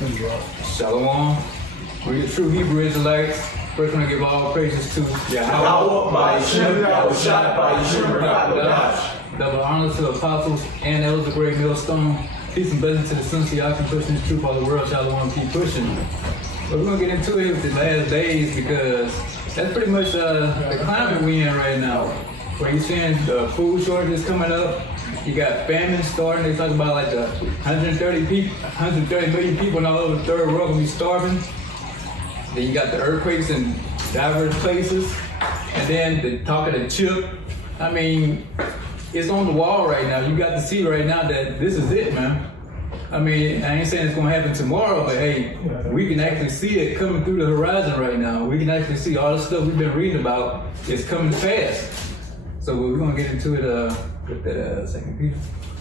Shalawam. We're the true Hebrew Israelites. First, want to give all praises to YAHAWAH, bahasham, bahasham. Double honor to the apostles and elders of great Millstone. Peace and blessings to the sons of y'all keep pushing the truth all the world. Shalawam, keep pushing. But we're going to get into it with the last days because that's pretty much the climate we're in right now. Where you're seeing the food shortages coming up. You got famine starting. They talk about like 130 million people all over the third world gonna be starving. Then you got the earthquakes in diverse places. And then the talk of the chip. I mean, it's on the wall right now. You got to see right now that this is it, man. I mean, I ain't saying it's gonna happen tomorrow, but hey, we can actually see it coming through the horizon right now. We can actually see all the stuff we've been reading about is coming fast. So we're gonna get into it with that 2 Peter.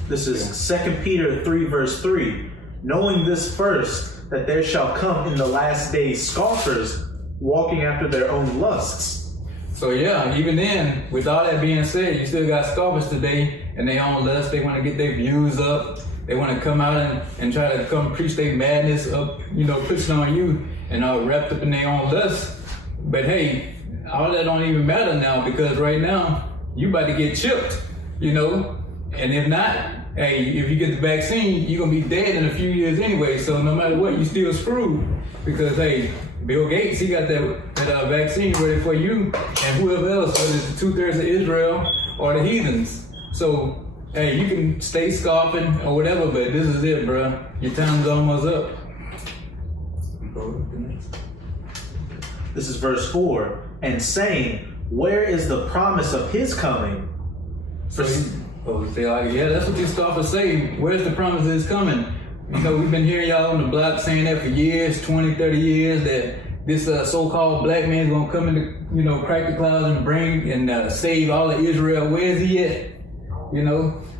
This is 2 Peter 3 verse 3. Knowing this first, that there shall come in the last days scoffers, walking after their own lusts. So yeah, even then, with all that being said, you still got scoffers today and their own lust. They want to get their views up. They want to come out and try to come preach their madness up, pushing on you and all wrapped up in their own lust. But hey, all that don't even matter now because right now, you about to get chipped, and if not, hey, if you get the vaccine, you're gonna be dead in a few years anyway. So no matter what, you still screwed because hey, Bill Gates, he got that vaccine ready for you and whoever else, whether it's the 2/3 of Israel or the heathens. So hey, you can stay scoffing or whatever, but this is it, bro. Your time's almost up. This is verse 4, and saying, where is the promise of his coming? That's what these scoffers say. Where's the promise of his coming? We've been hearing y'all on the block saying that for years, 20, 30 years, that this so-called black man is gonna come and crack the clouds and bring and save all of Israel. Where is he at?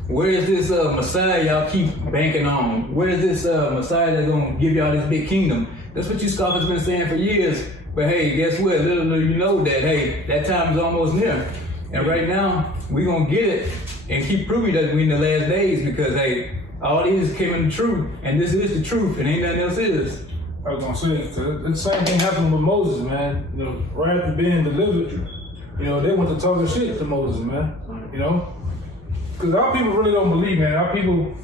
Where is this Messiah y'all keep banking on? Where is this Messiah that's gonna give y'all this big kingdom? That's what you scoffers been saying for years. But hey, guess what? Little do you know that, hey, that time is almost near. And right now, we're going to get it and keep proving that we're in the last days because, hey, all these came in the truth. And this is the truth and ain't nothing else is. I was going to say, the same thing happened with Moses, man. Right after being delivered, they went to talking shit to Moses, man. Because our people really don't believe, man. Our people,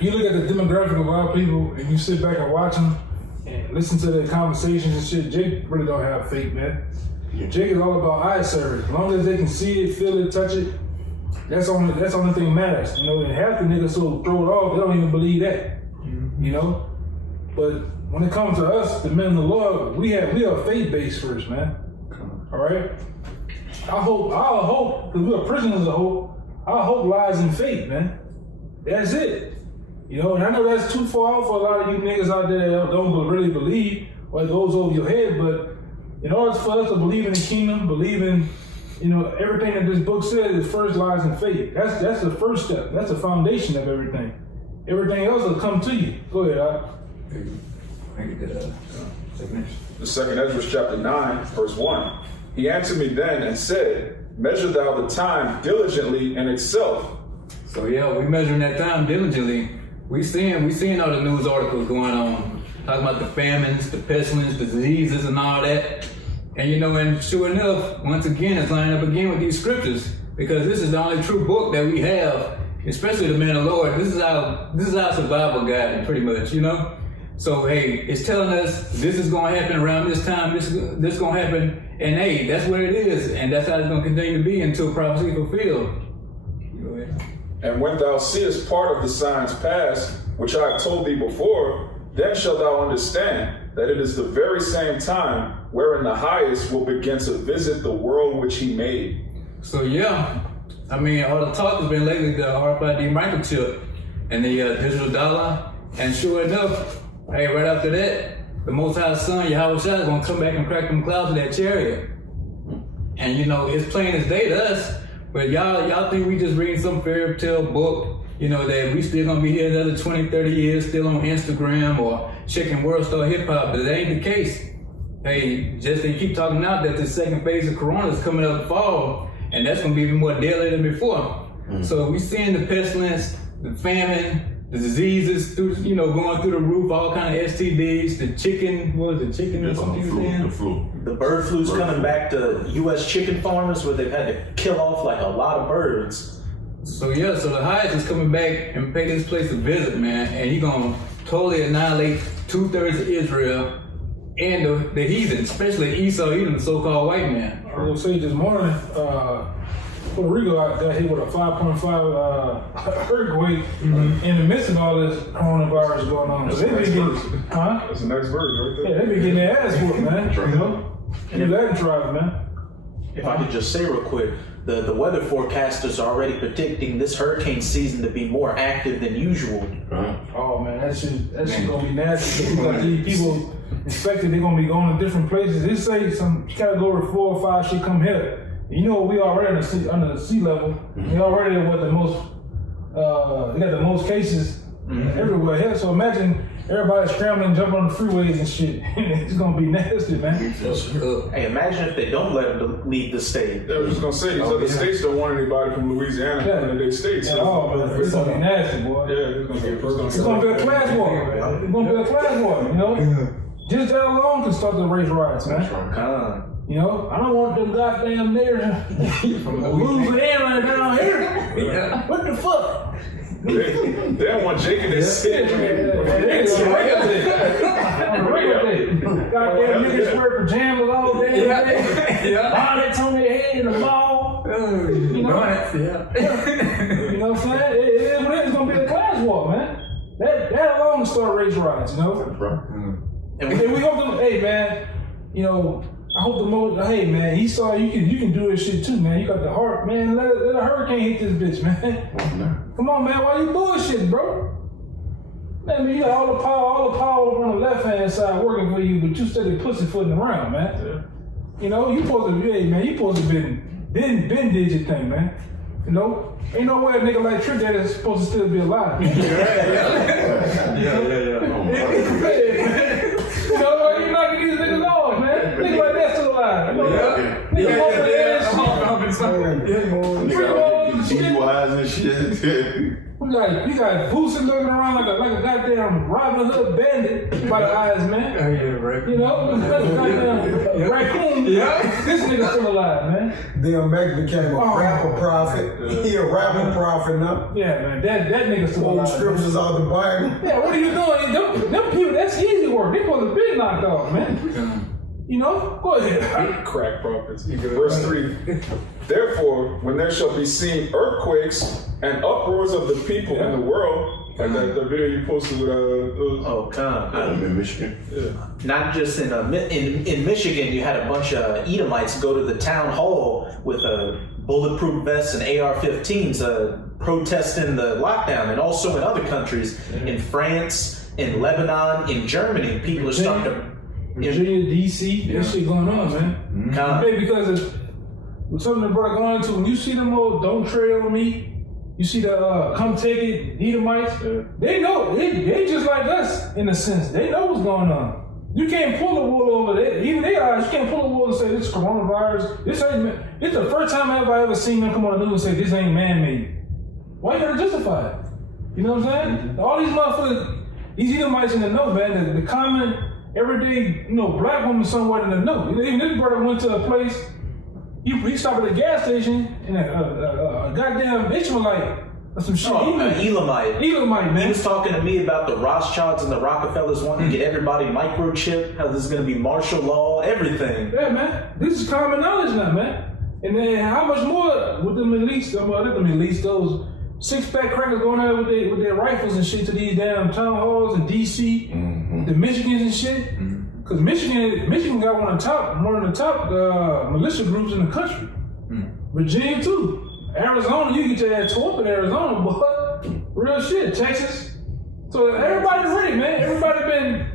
you look at the demographic of our people and you sit back and watch them, and listen to their conversations and shit. Jake really don't have faith, man. Jake is all about eye service. As long as they can see it, feel it, touch it, that's the only thing that matters. And half the niggas so throw it off, they don't even believe that. But when it comes to us, the men of the Lord, we are faith-based first, man. All right? Our hope, because we're prisoners of hope, our hope lies in faith, man. That's it. And I know that's too far out for a lot of you niggas out there that don't really believe or it goes over your head, but in order for us to believe in the kingdom, believe in, everything that this book says, it first lies in faith. That's the first step. That's the foundation of everything. Everything else will come to you. Go ahead, Al. The second Ezra chapter 9, verse 1. He answered me then and said, measure thou the time diligently in itself. So yeah, we measuring that time diligently. We seeing all the news articles going on, talking about the famines, the pestilence, the diseases and all that. And and sure enough, once again, it's lining up again with these scriptures because this is the only true book that we have, especially the man of the Lord. This is our survival guide, pretty much, So hey, it's telling us this is gonna happen around this time, this gonna happen, and hey, that's what it is, and that's how it's gonna continue to be until prophecy is fulfilled. Go ahead. And when thou seest part of the signs past, which I have told thee before, then shalt thou understand that it is the very same time wherein the highest will begin to visit the world which he made. So yeah, all the talk has been lately the RFID microchip and the digital dollar, and sure enough, hey, right after that, the Most High Son, Yahawashi, is gonna come back and crack them clouds of that chariot. And it's plain as day to us. But y'all think we just reading some fairy tale book, that we still gonna be here another 20, 30 years, still on Instagram or checking World Star Hip Hop, but that ain't the case. Hey, just they keep talking out that the second phase of Corona is coming up fall, and that's gonna be even more deadly than before. So we seeing the pestilence, the famine, the diseases through, going through the roof, all kind of STDs, the chicken, what was it, chicken or something? The flu. The bird flu's coming back to U.S. chicken farmers where they've had to kill off like a lot of birds. So so the highest is coming back and pay this place a visit, man, and he's gonna totally annihilate 2/3 of Israel and the heathen, especially Esau, even the so-called white man. I will say this morning, Puerto Rico got hit with a 5.5 earthquake in the midst of all this coronavirus going on. So they been getting, That's the next verse right there. Yeah, they been getting their ass whooped, man. You Latin tribes, man. If I could just say real quick, the weather forecasters are already predicting this hurricane season to be more active than usual. Oh man, that shit gonna be nasty. You got these people infected, they're gonna be going to different places. They say some category 4 or 5 should come here. You know, we already under the sea level. We already what the most, we got the most cases everywhere here. So imagine everybody scrambling, jumping on the freeways and shit. It's gonna be nasty, man. Hey, imagine if they don't let them leave the state. I was just gonna say, these other states don't want anybody from Louisiana coming to their states. At all, man. It's gonna be nasty, boy. Yeah, It's gonna be a class war. It's gonna be a class war, Just that alone can start the race riots, man. I don't want them goddamn niggers from Louisiana down here. Yeah. What the fuck? They don't want Jake in their city. It's a regular day. Goddamn niggas wear pajamas all day. Bonnets on their head in the mall. You know what I'm saying? It's gonna be a class war, man. That alone will start race riots, And we hope them, hey man, I hope hey man, he saw you can do this shit too, man. You got the heart, man. Let a hurricane hit this bitch, man. Come on, man. Why you bullshitting, bro? Man, you got all the power on the left hand side working for you, but you steady pussyfooting around, man. You supposed to been did your thing, man. Ain't no way a nigga like Trick Daddy is supposed to still be alive. You knocking these niggas off, man. Niggas like that still alive. Niggas over there and shit. You got Boosie looking around like a goddamn Robin Hood bandit by the eyes, man. Oh, yeah, right. Goddamn raccoon. This nigga still alive, man. Then Mac became a rapper prophet. He a rapper prophet now. Yeah, man. That nigga still alive. Scriptures out the Bible. Yeah, what are you doing? Them people, that's easy work. They supposed to be knocked off, man. Go ahead. Crack prophets. Verse 3. Therefore, when there shall be seen earthquakes and uproars of the people in the world, like that video you posted with I'm in Michigan. Not just in Michigan, you had a bunch of Edomites go to the town hall with bulletproof vests and AR-15s protesting the lockdown, and also in other countries, in France, in Lebanon, in Germany, people are starting to. Virginia, DC, that shit going on, man. Maybe because it's something that brought going into when you see them old "Don't Tread on Me," you see the "Come Take It" Edomites. They know they just like us in a sense. They know what's going on. You can't pull the wool over there. Even they are. You can't pull the wool and say this coronavirus. This ain't. It's the first time I ever seen them come on the news and say this ain't man-made. Why you gotta justify it? You know what I'm saying? All these motherfuckers, these Edomites in the know, man. The common everyday, black woman somewhere in the know. Even this brother went to a place. He stopped at a gas station and a goddamn Ishmaelite or some shit. Elamite, man. He was talking to me about the Rothschilds and the Rockefellers wanting to get everybody microchip, how this is going to be martial law, everything. Yeah, man. This is common knowledge now, man. And then how much more with them elites, those six-pack crackers going out with their rifles and shit to these damn town halls in D.C., the Michigans and shit. Because Michigan got one of the top militia groups in the country. Virginia too. Arizona, you get your ass tore up in Arizona, but real shit. Texas. So everybody's ready, man. Everybody been,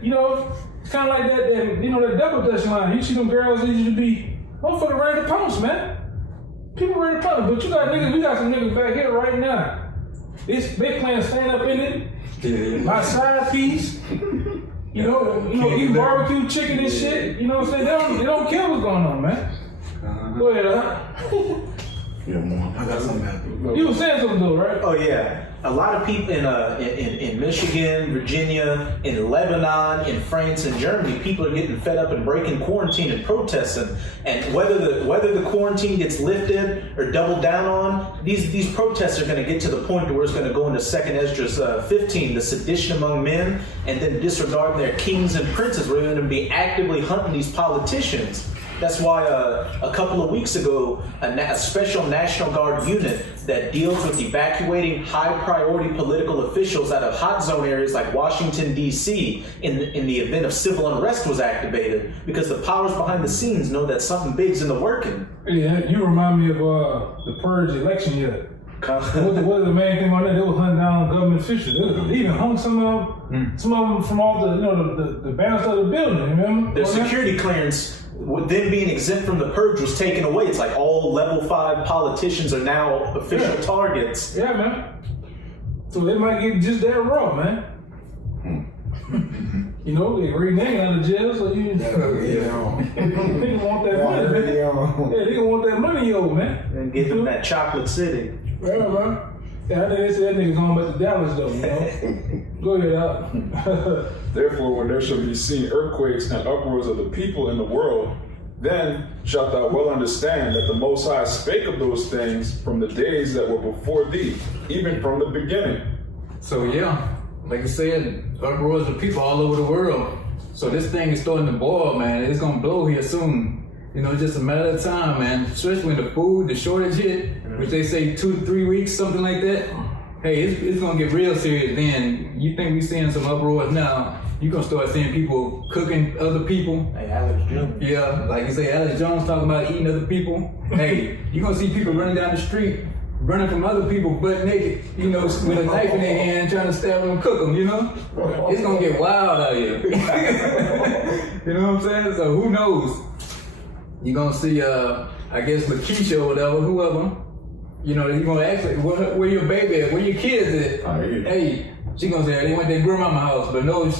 it's kind of like that, that double dutch line. You see them girls, they usually be, motherfucker ready to pounce, man. People ready to pounce. But we got some niggas back here right now. They playing stand up in it. My side piece. Eating barbecue chicken and shit. You know what I'm saying? They don't care what's going on, man. Go ahead, I got something happening. You were saying something though, right? Oh yeah. a lot of people in Michigan, Virginia, in Lebanon, in France, and Germany, people are getting fed up and breaking quarantine and protesting. And whether the quarantine gets lifted or doubled down on, these protests are going to get to the point where it's going to go into 2 Esdras 15, the sedition among men, and then disregarding their kings and princes. We're going to be actively hunting these politicians. That's why a couple of weeks ago, a special National Guard unit that deals with evacuating high-priority political officials out of hot zone areas like Washington, D.C. in the event of civil unrest was activated because the powers behind the scenes know that something big's in the working. Yeah, you remind me of the Purge election year. What was the main thing on that? They were hunting down government officials. They even hung some of them from all the banners of the building, remember? Their security clearance, with them being exempt from the purge, was taken away. It's like all level 5 politicians are now official targets. Yeah, man. So they might get just that raw, man. You know, they reneged out of jail, so you they gonna want that money, man. Yeah, they gonna want that money, yo, man. And get them that chocolate city. Yeah, man. Yeah, I think they said that nigga's going back to Dallas, though, you know? Go ahead, Al. Therefore, when there shall be seen earthquakes and uproars of the people in the world, then shalt thou well understand that the Most High spake of those things from the days that were before thee, even from the beginning. So yeah, like I said, uproars of people all over the world. So this thing is starting to boil, man. It's gonna blow here soon. You know, it's just a matter of time, man. Especially when the food, the shortage hit, which they say 2 to 3 weeks, something like that. Hey, it's gonna get real serious then. You think we seeing some uproars now, you're gonna start seeing people cooking other people. Hey, Alex Jones. Yeah, like you say, Alex Jones talking about eating other people. Hey, you're gonna see people running down the street, running from other people butt naked, you know, with a knife in their hand, trying to stab them and cook them, you know? It's gonna get wild out here. You know what I'm saying? So who knows? You're gonna see, I guess, Lakeisha or whatever, whoever. You know, you're gonna ask her, where your baby at? Where your kids at? Hey, she gonna say, they went to their grandmama house, but no,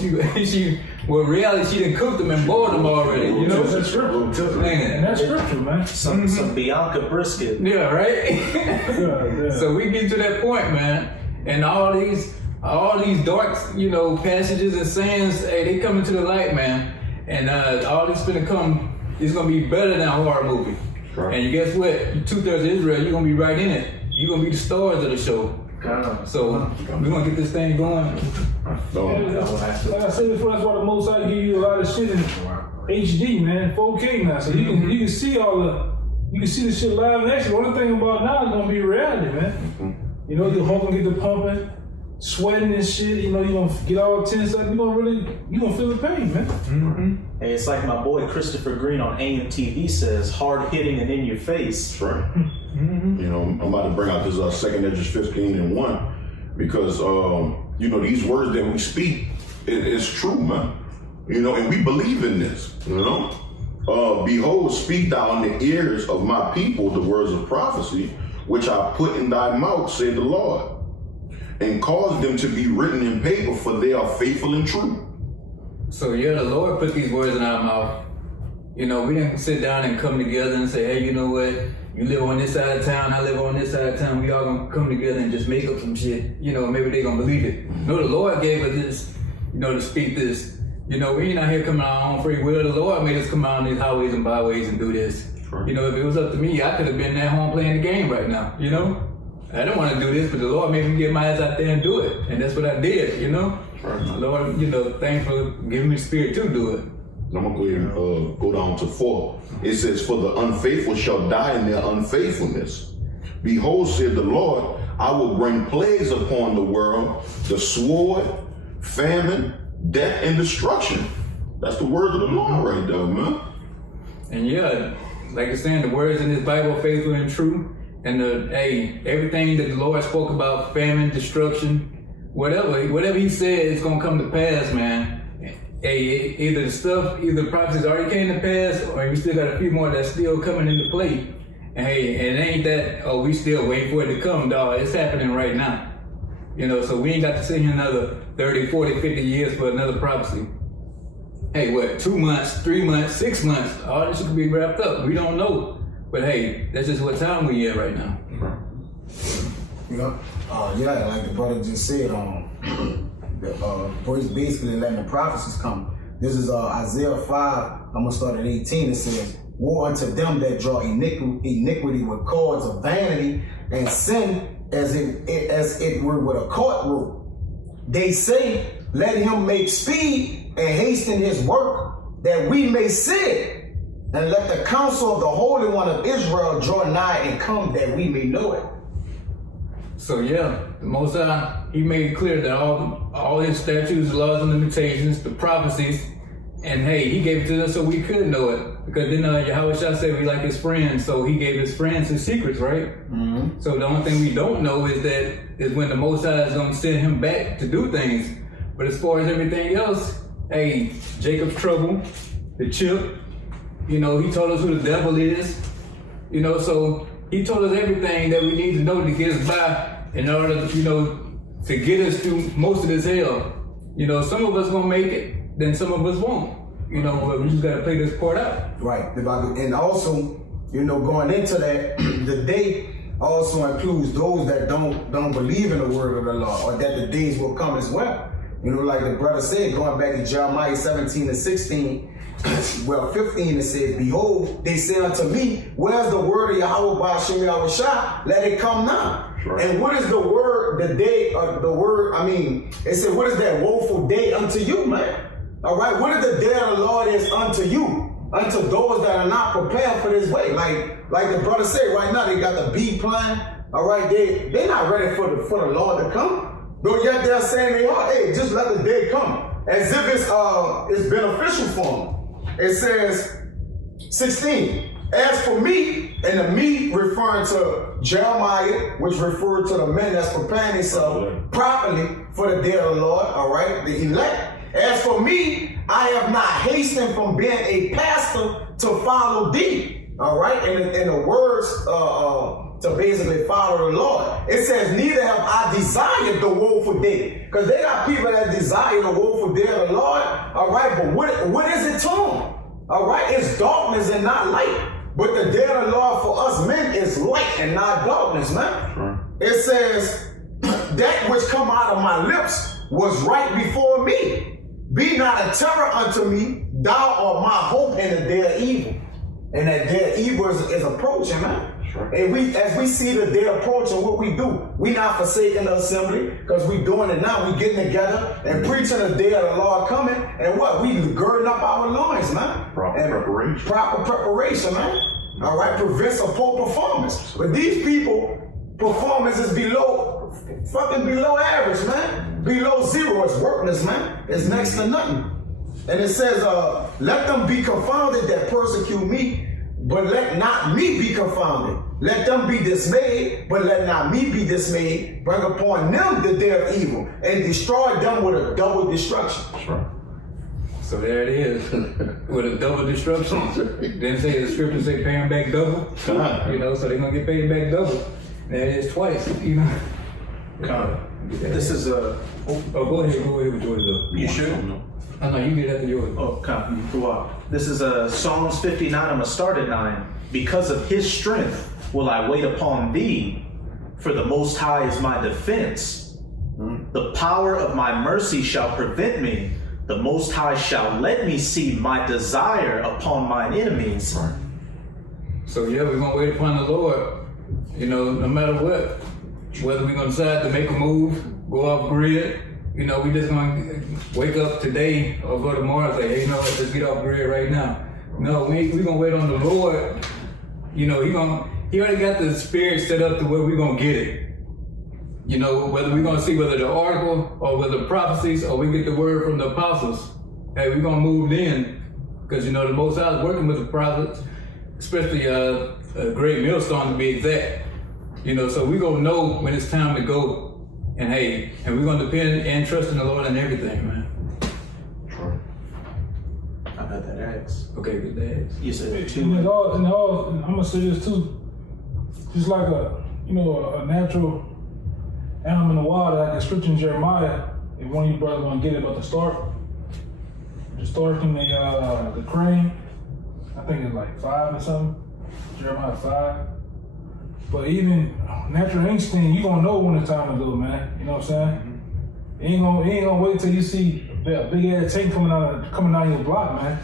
well, in reality, she done cooked them and boiled them already, you know? That's scripture. Man. And that's scripture, man. Some Bianca brisket. Yeah, right? Yeah. So we get to that point, man, and all these dark, you know, passages and sayings, hey, they coming to the light, man, and all this finna come. It's gonna be better than a horror movie. Right. And you guess what? You 2/3 of Israel, you're gonna be right in it. You're gonna be the stars of the show. So we're gonna get this thing going. Like I said before, that's why the Most High give you a lot of shit in HD, man, 4K now. So you can see you can see the shit live in action. The only thing about now is gonna be reality, man. You know, your heart gonna get the pumping, sweating and shit. You know, you gonna get all tense up. You gonna feel the pain, man. Hey, it's like my boy Christopher Green on AMTV says, hard hitting and in your face. That's right. You know, I'm about to bring out this 2 Esdras 15:1 because, you know, these words that we speak, it's true, man. You know, and we believe in this, you know. Behold, speak thou in the ears of my people the words of prophecy, which I put in thy mouth, said the Lord, and cause them to be written in paper, for they are faithful and true. So yeah, the Lord put these words in our mouth. You know, we didn't sit down and come together and say, hey, you know what? You live on this side of town, I live on this side of town. We all gonna come together and just make up some shit. You know, maybe they gonna believe it. No, the Lord gave us this, you know, to speak this. You know, we ain't out here coming on our own free will. The Lord made us come out on these highways and byways and do this. Right. You know, if it was up to me, I could have been at home playing the game right now, you know? I don't want to do this, but the Lord made me get my ass out there and do it. And that's what I did, you know? Right. Lord, you know, thanks for giving me the spirit to do it. I'm going to go ahead and go down to 4. It says, for the unfaithful shall die in their unfaithfulness. Behold, said the Lord, I will bring plagues upon the world, the sword, famine, death, and destruction. That's the word of the Lord right there, man. And yeah, like you're saying, the words in this Bible are faithful and true. And everything that the Lord spoke about, famine, destruction, whatever he said is gonna come to pass, man. Hey, either the prophecies already came to pass, or we still got a few more that's still coming into play. And hey, it ain't that, we still waiting for it to come, dog. It's happening right now. You know, so we ain't got to sit here another 30, 40, 50 years for another prophecy. Hey, what, 2 months, 3 months, 6 months, all this could be wrapped up. We don't know. But hey, that's just what time we in right now. Yeah, like the brother just said, basically letting the prophecies come. This is Isaiah 5, I'm gonna start at 18. It says, "Woe unto them that draw iniquity with cords of vanity, and sin as it were with a court rule. They say, let him make speed and hasten his work, that we may see it. And let the counsel of the Holy One of Israel draw nigh and come, that we may know it." So yeah, the Most High, he made it clear that all his statutes, laws, and limitations, the prophecies, and hey, he gave it to us so we could know it. Because then Yahawashi said we like his friends, so he gave his friends his secrets, right? Mm-hmm. So the only thing we don't know is when the Most High is going to send him back to do things. But as far as everything else, hey, Jacob's trouble, the chip, he told us who the devil is, so he told us everything that we need to know to get us by in order, to get us through most of this hell. Some of us gonna make it, then some of us won't. But we just gotta play this part out. Right. And also, going into that, the day also includes those that don't believe in the word of the Lord, or that the days will come as well. Like the brother said, going back to Jeremiah 17 and 16, 15, it says, "Behold, they say unto me, where's the word of Yahawah, bahasham, Yahawashi? Let it come now." Right. And what is the word, the day of the word? It said, what is that woeful day unto you, man? All right, what is the day of the Lord is unto you? Unto those that are not prepared for this way. Like the brother said, right now they got the B plan. All right, they're not ready for the Lord to come. But yet they're saying they are. Hey, just let the day come, as if it's beneficial for them. It says 16. "As for me," and the me referring to Jeremiah, which referred to the men that's preparing themselves properly for the day of the Lord. All right, the elect. "As for me, I have not hastened from being a pastor to follow thee." All right, and the words to basically follow the Lord. It says, "Neither have I desired the woeful day," because they got people that desire the woeful day of the Lord. All right, but what is it to them? All right, it's darkness and not light. But the day of the Lord for us men is light and not darkness, man. Sure. It says, "That which come out of my lips was right before me. Be not a terror unto me, thou art my hope in the day of evil." And that day of evil is approaching, man. Sure. And as we see the day approaching, what we do, we not forsaking the assembly, because we doing it now. We getting together and preaching the day of the Lord coming, and what? We girding up our loins, man. Proper preparation, man. All right, prevents a poor performance. But these people, performance is below average, man. Below zero. It's worthless, man. It's next to nothing. And it says, "Let them be confounded that persecute me, but let not me be confounded. Let them be dismayed, but let not me be dismayed. Bring upon them the day of evil, and destroy them with a double destruction." Sure. So there it is, with a double destruction. Didn't say the scripture say pay them back double, so they're gonna get paid back double. There it is twice, This is go ahead with yours though. You sure? Oh no, you get after yours. This is Psalms 59. I'm gonna start at 9. "Because of his strength will I wait upon thee, for the Most High is my defense. The power of my mercy shall prevent me. The Most High shall let me see my desire upon mine enemies." So yeah, we're gonna wait upon the Lord. No matter what, whether we're gonna decide to make a move, go off grid. We just gonna wake up today or go tomorrow and say, hey, let's get off grid right now. No, we gonna wait on the Lord. He already got the spirit set up to where we're gonna get it. Whether we're gonna see whether the article or whether the prophecies or we get the word from the apostles. Hey, we're gonna move in, because the Most High is working with the prophets, especially a great Millstone to be exact. So we're gonna know when it's time to go. And hey, we're gonna depend and trust in the Lord in everything, man. Sure. I got that X. Okay, good days. You said two. And I'm gonna say this too. Just like a natural animal in the water, like the scripture in Jeremiah. If one of you brothers want to get it about the start from the crane. I think it's like 5 or something. Jeremiah 5. But even natural instinct, you gonna know when it's time to go, man. You know what I'm saying? You ain't gonna wait till you see a big ass tank coming out your block, man.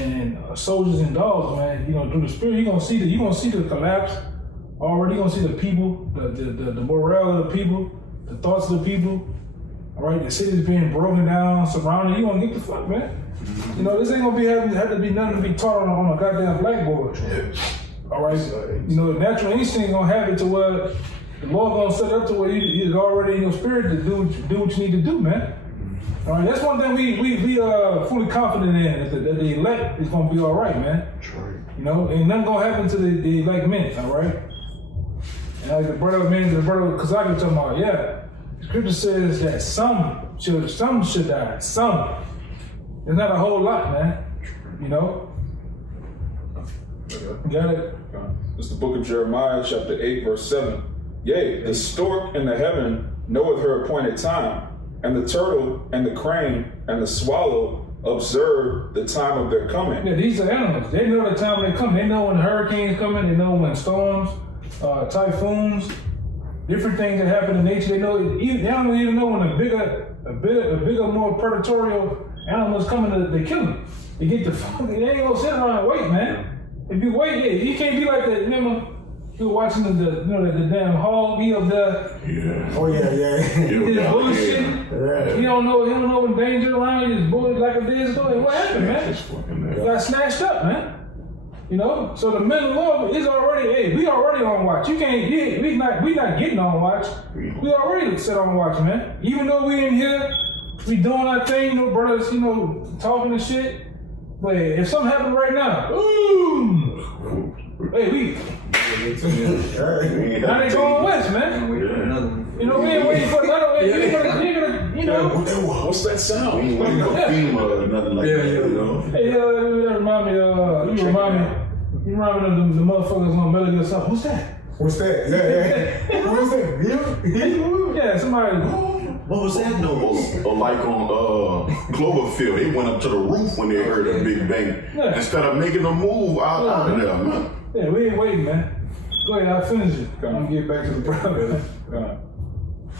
And soldiers and dogs, man. You know, through the spirit, you gonna see the collapse. Already, you gonna see the people, the morale of the people, the thoughts of the people. All right, the city's being broken down, surrounded. You gonna get the fuck, man. You know, this ain't gonna have to be nothing to be taught on a goddamn blackboard. All right, you know, the natural instinct gonna have it to where the Lord gonna set up to where you're already in your spirit to do what you need to do, man. All right, that's one thing we are fully confident in, that the elect is gonna be all right, man. You know, ain't nothing gonna happen to the elect men, all right. And like the brother Kazaki was talking about, yeah, the scripture says that some should die, some. There's not a whole lot, man. You know. Got it. It's the book of Jeremiah, chapter 8, verse 7. Yea, the stork in the heaven knoweth her appointed time, and the turtle and the crane and the swallow observe the time of their coming. Yeah, these are animals. They know the time when they come. They know when the hurricanes coming. They know when storms, typhoons, different things that happen in nature. They don't even know when a bigger, more predatory animal is coming. They kill them. They get the fuck. They ain't gonna sit around and wait, man. If you wait, yeah, you can't be like that. Remember, you were watching the damn hog. He up there. Yeah. Oh yeah. He just bullshit. Yeah. He don't know when danger around. He just bullied like a days ago. And what happened, man? He got snatched up, man. You know. So the men of the Lord is already. Hey, we already on watch. You can't. We not getting on watch. We already set on watch, man. Even though we in here, we doing our thing. You know, brothers. You know, talking and shit. But if something happened right now, hey, now they going west, man. You know, we ain't waiting for another. You know. What's that sound? We ain't waiting for FEMA or nothing like that, you know. Hey, that remind me. You remind me of the motherfuckers on Melody or something. What's that? Yeah. What was that? Yeah, somebody. What was that noise? Or like on Cloverfield, they went up to the roof when they heard a big bang. Yeah. Instead of making a move out of there, man. Yeah, we ain't waiting, man. Go ahead, I'll finish it. I'm gonna get back to the brother.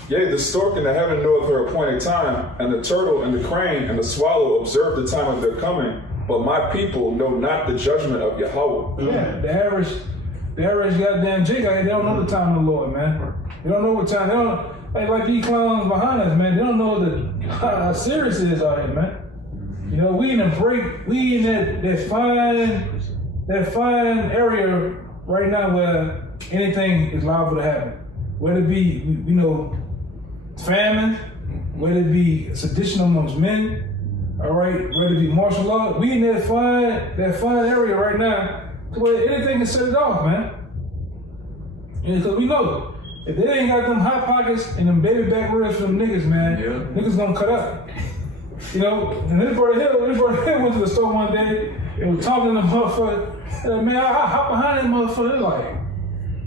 Yea, the stork in the heaven knoweth her appointed time, and the turtle and the crane and the swallow observe the time of their coming. But my people know not the judgment of Yahawah. Yeah, the average goddamn jig out here, they don't know the time of the Lord, man. They don't know what time. They don't. Like these clowns behind us, man, they don't know how serious it is out here, man. You know, we in a break, we in that fine area right now where anything is liable to happen. Whether it be, you know, famine, whether it be sedition amongst men, all right, whether it be martial law, we in that fine area right now where anything can set it off, man. And because we know. If they ain't got them hot pockets and them baby back ribs for them niggas, man, niggas gonna cut up. You know, and this brother Hill went to the store one day and was talking to the motherfucker. And man, I hop behind that motherfucker. Like,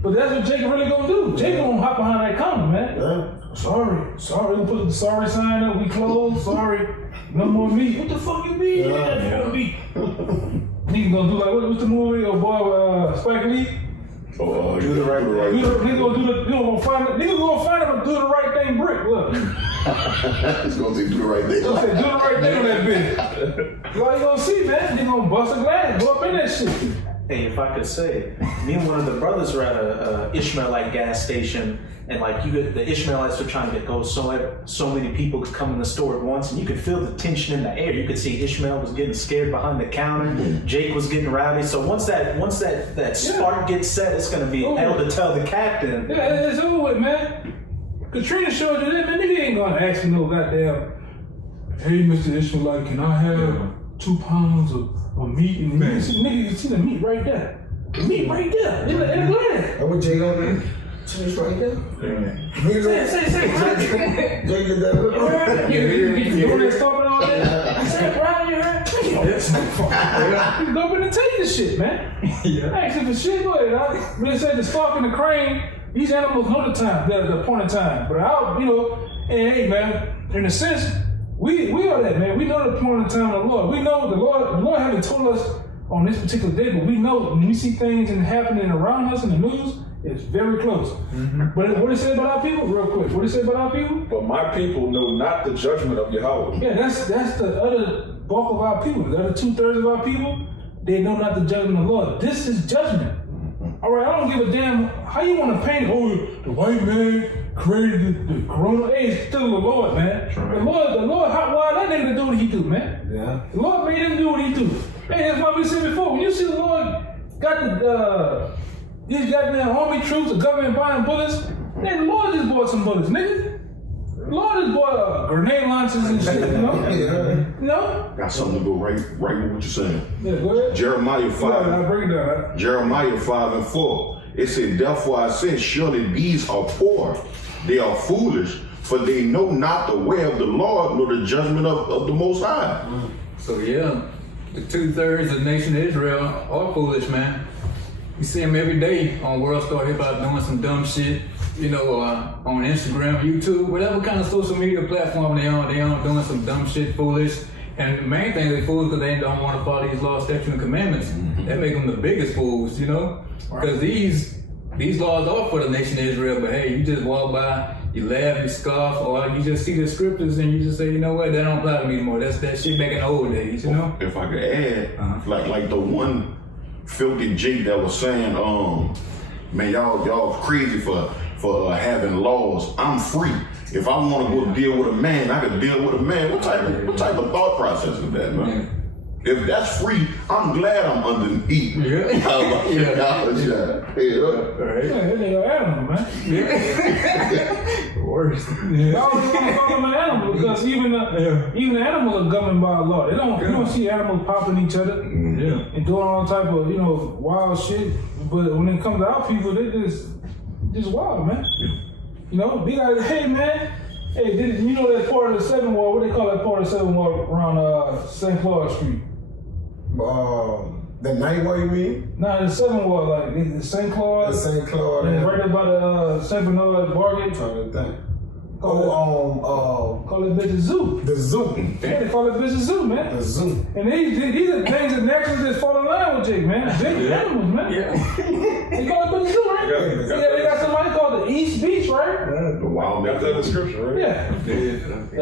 but that's what Jake really gonna do. Jake gonna hop behind that comment, man. Yeah. Sorry, we gonna put the sorry sign up. We closed. Sorry, no more meat. What the fuck you mean? Yeah. No meat. Nigga gonna do like what's the movie? Oh boy, Spike Lee. Do the right thing. Nigga gonna find him and do the right thing, brick. Look. It's gonna say do the right thing. Do the right thing on that bitch. Well, you gonna see, man. They gonna bust a glass, go up in that shit. Hey, if I could say, me and one of the brothers were at a Ishmaelite gas station, and like the Ishmaelites were trying to get go so many people could come in the store at once, and you could feel the tension in the air. You could see Ishmael was getting scared behind the counter, Jake was getting rowdy. So once that spark gets set, it's gonna be hell to tell the captain. Yeah, it's over with, man. Katrina showed you that, man. Nigga ain't gonna ask me no goddamn. Hey, Mr. Ishmaelite, can I have 2 pounds of meat? And nigga, you see the meat right there. The meat right there. In the glass. What Jay on there? It's right there. Say. Jay did that. You doing that stomping all that? Say, right here. You go up in and take this shit, man. Actually, for shit, go ahead. They said the stork and the crane, these animals know the time, the appointed time. But I, you know, hey, man, in a sense, we are that, man. We know the appointed time of the Lord. We know the Lord haven't told us on this particular day, but we know when we see things and happening around us in the news, It's very close. But what did it say about our people? Real quick, what did it say about our people? But my people know not the judgment of Yahweh. Yeah, that's the other bulk of our people. The other 2/3 of our people, they know not the judgment of the Lord. This is judgment. All right, I don't give a damn how you want to paint it. Oh, the white man created the corona. Hey, it's still the Lord, man. The Lord, why that nigga do what he do, man? Yeah. The Lord made him do what he do. Hey, that's what we said before. When you see the Lord got these goddamn army troops, the government buying bullets, man, the Lord just bought some bullets, nigga. The Lord just bought grenade launchers and shit, you know? You know? Got something to go right with what you're saying. Yeah, go ahead. Jeremiah 5. I'll bring it down. Jeremiah 5:4. It said, therefore I said, surely these are poor. They are foolish, for they know not the way of the Lord, nor the judgment of the Most High. So yeah, the 2/3 of the nation of Israel are foolish, man. You see them every day on World Star Hip Hop doing some dumb shit, you know, on Instagram, YouTube, whatever kind of social media platform they on doing some dumb shit, foolish. And the main thing they fools because they don't want to follow these laws, statutes, and commandments. That make them the biggest fools, you know? Because these laws are for the nation of Israel, but hey, you just walk by, you laugh, you scoff, or you just see the scriptures and you just say, you know what, that don't apply to me anymore. That's that shit back in the old days, you know? If I could add, like the one filthy Jake that was saying, man, y'all crazy for having laws. I'm free. If I want to go deal with a man, I can deal with a man. What type of thought process is that, man? Yeah. If that's free, I'm glad I'm underneath. Yeah. They're animal, man. Yeah. Worse. I always want to call them an animal because even the animals are governed by law. You don't see animals popping each other and doing all type of wild shit. But when it comes to our people, they just wild, man. You know, they got, hey man, you know that part of the 7th Ward, what they call that part of the 7th Ward around St. Claude Street? The 9th Ward, you mean? Nah, the 7th Ward, like the St. Claude. The St. Claude. And right there by the St. Bernard Bargain. Trying to think. Call it bitch a zoo. The zoo. Yeah, they call it bitch a zoo, man. The zoo. And these are things that naturally just fall in line with Jake, man. Big animals, man. Yeah. They call it bitch a zoo, right? Yeah, they got somebody called the East Beach, right? The wild Got that description, right? Yeah. Hey,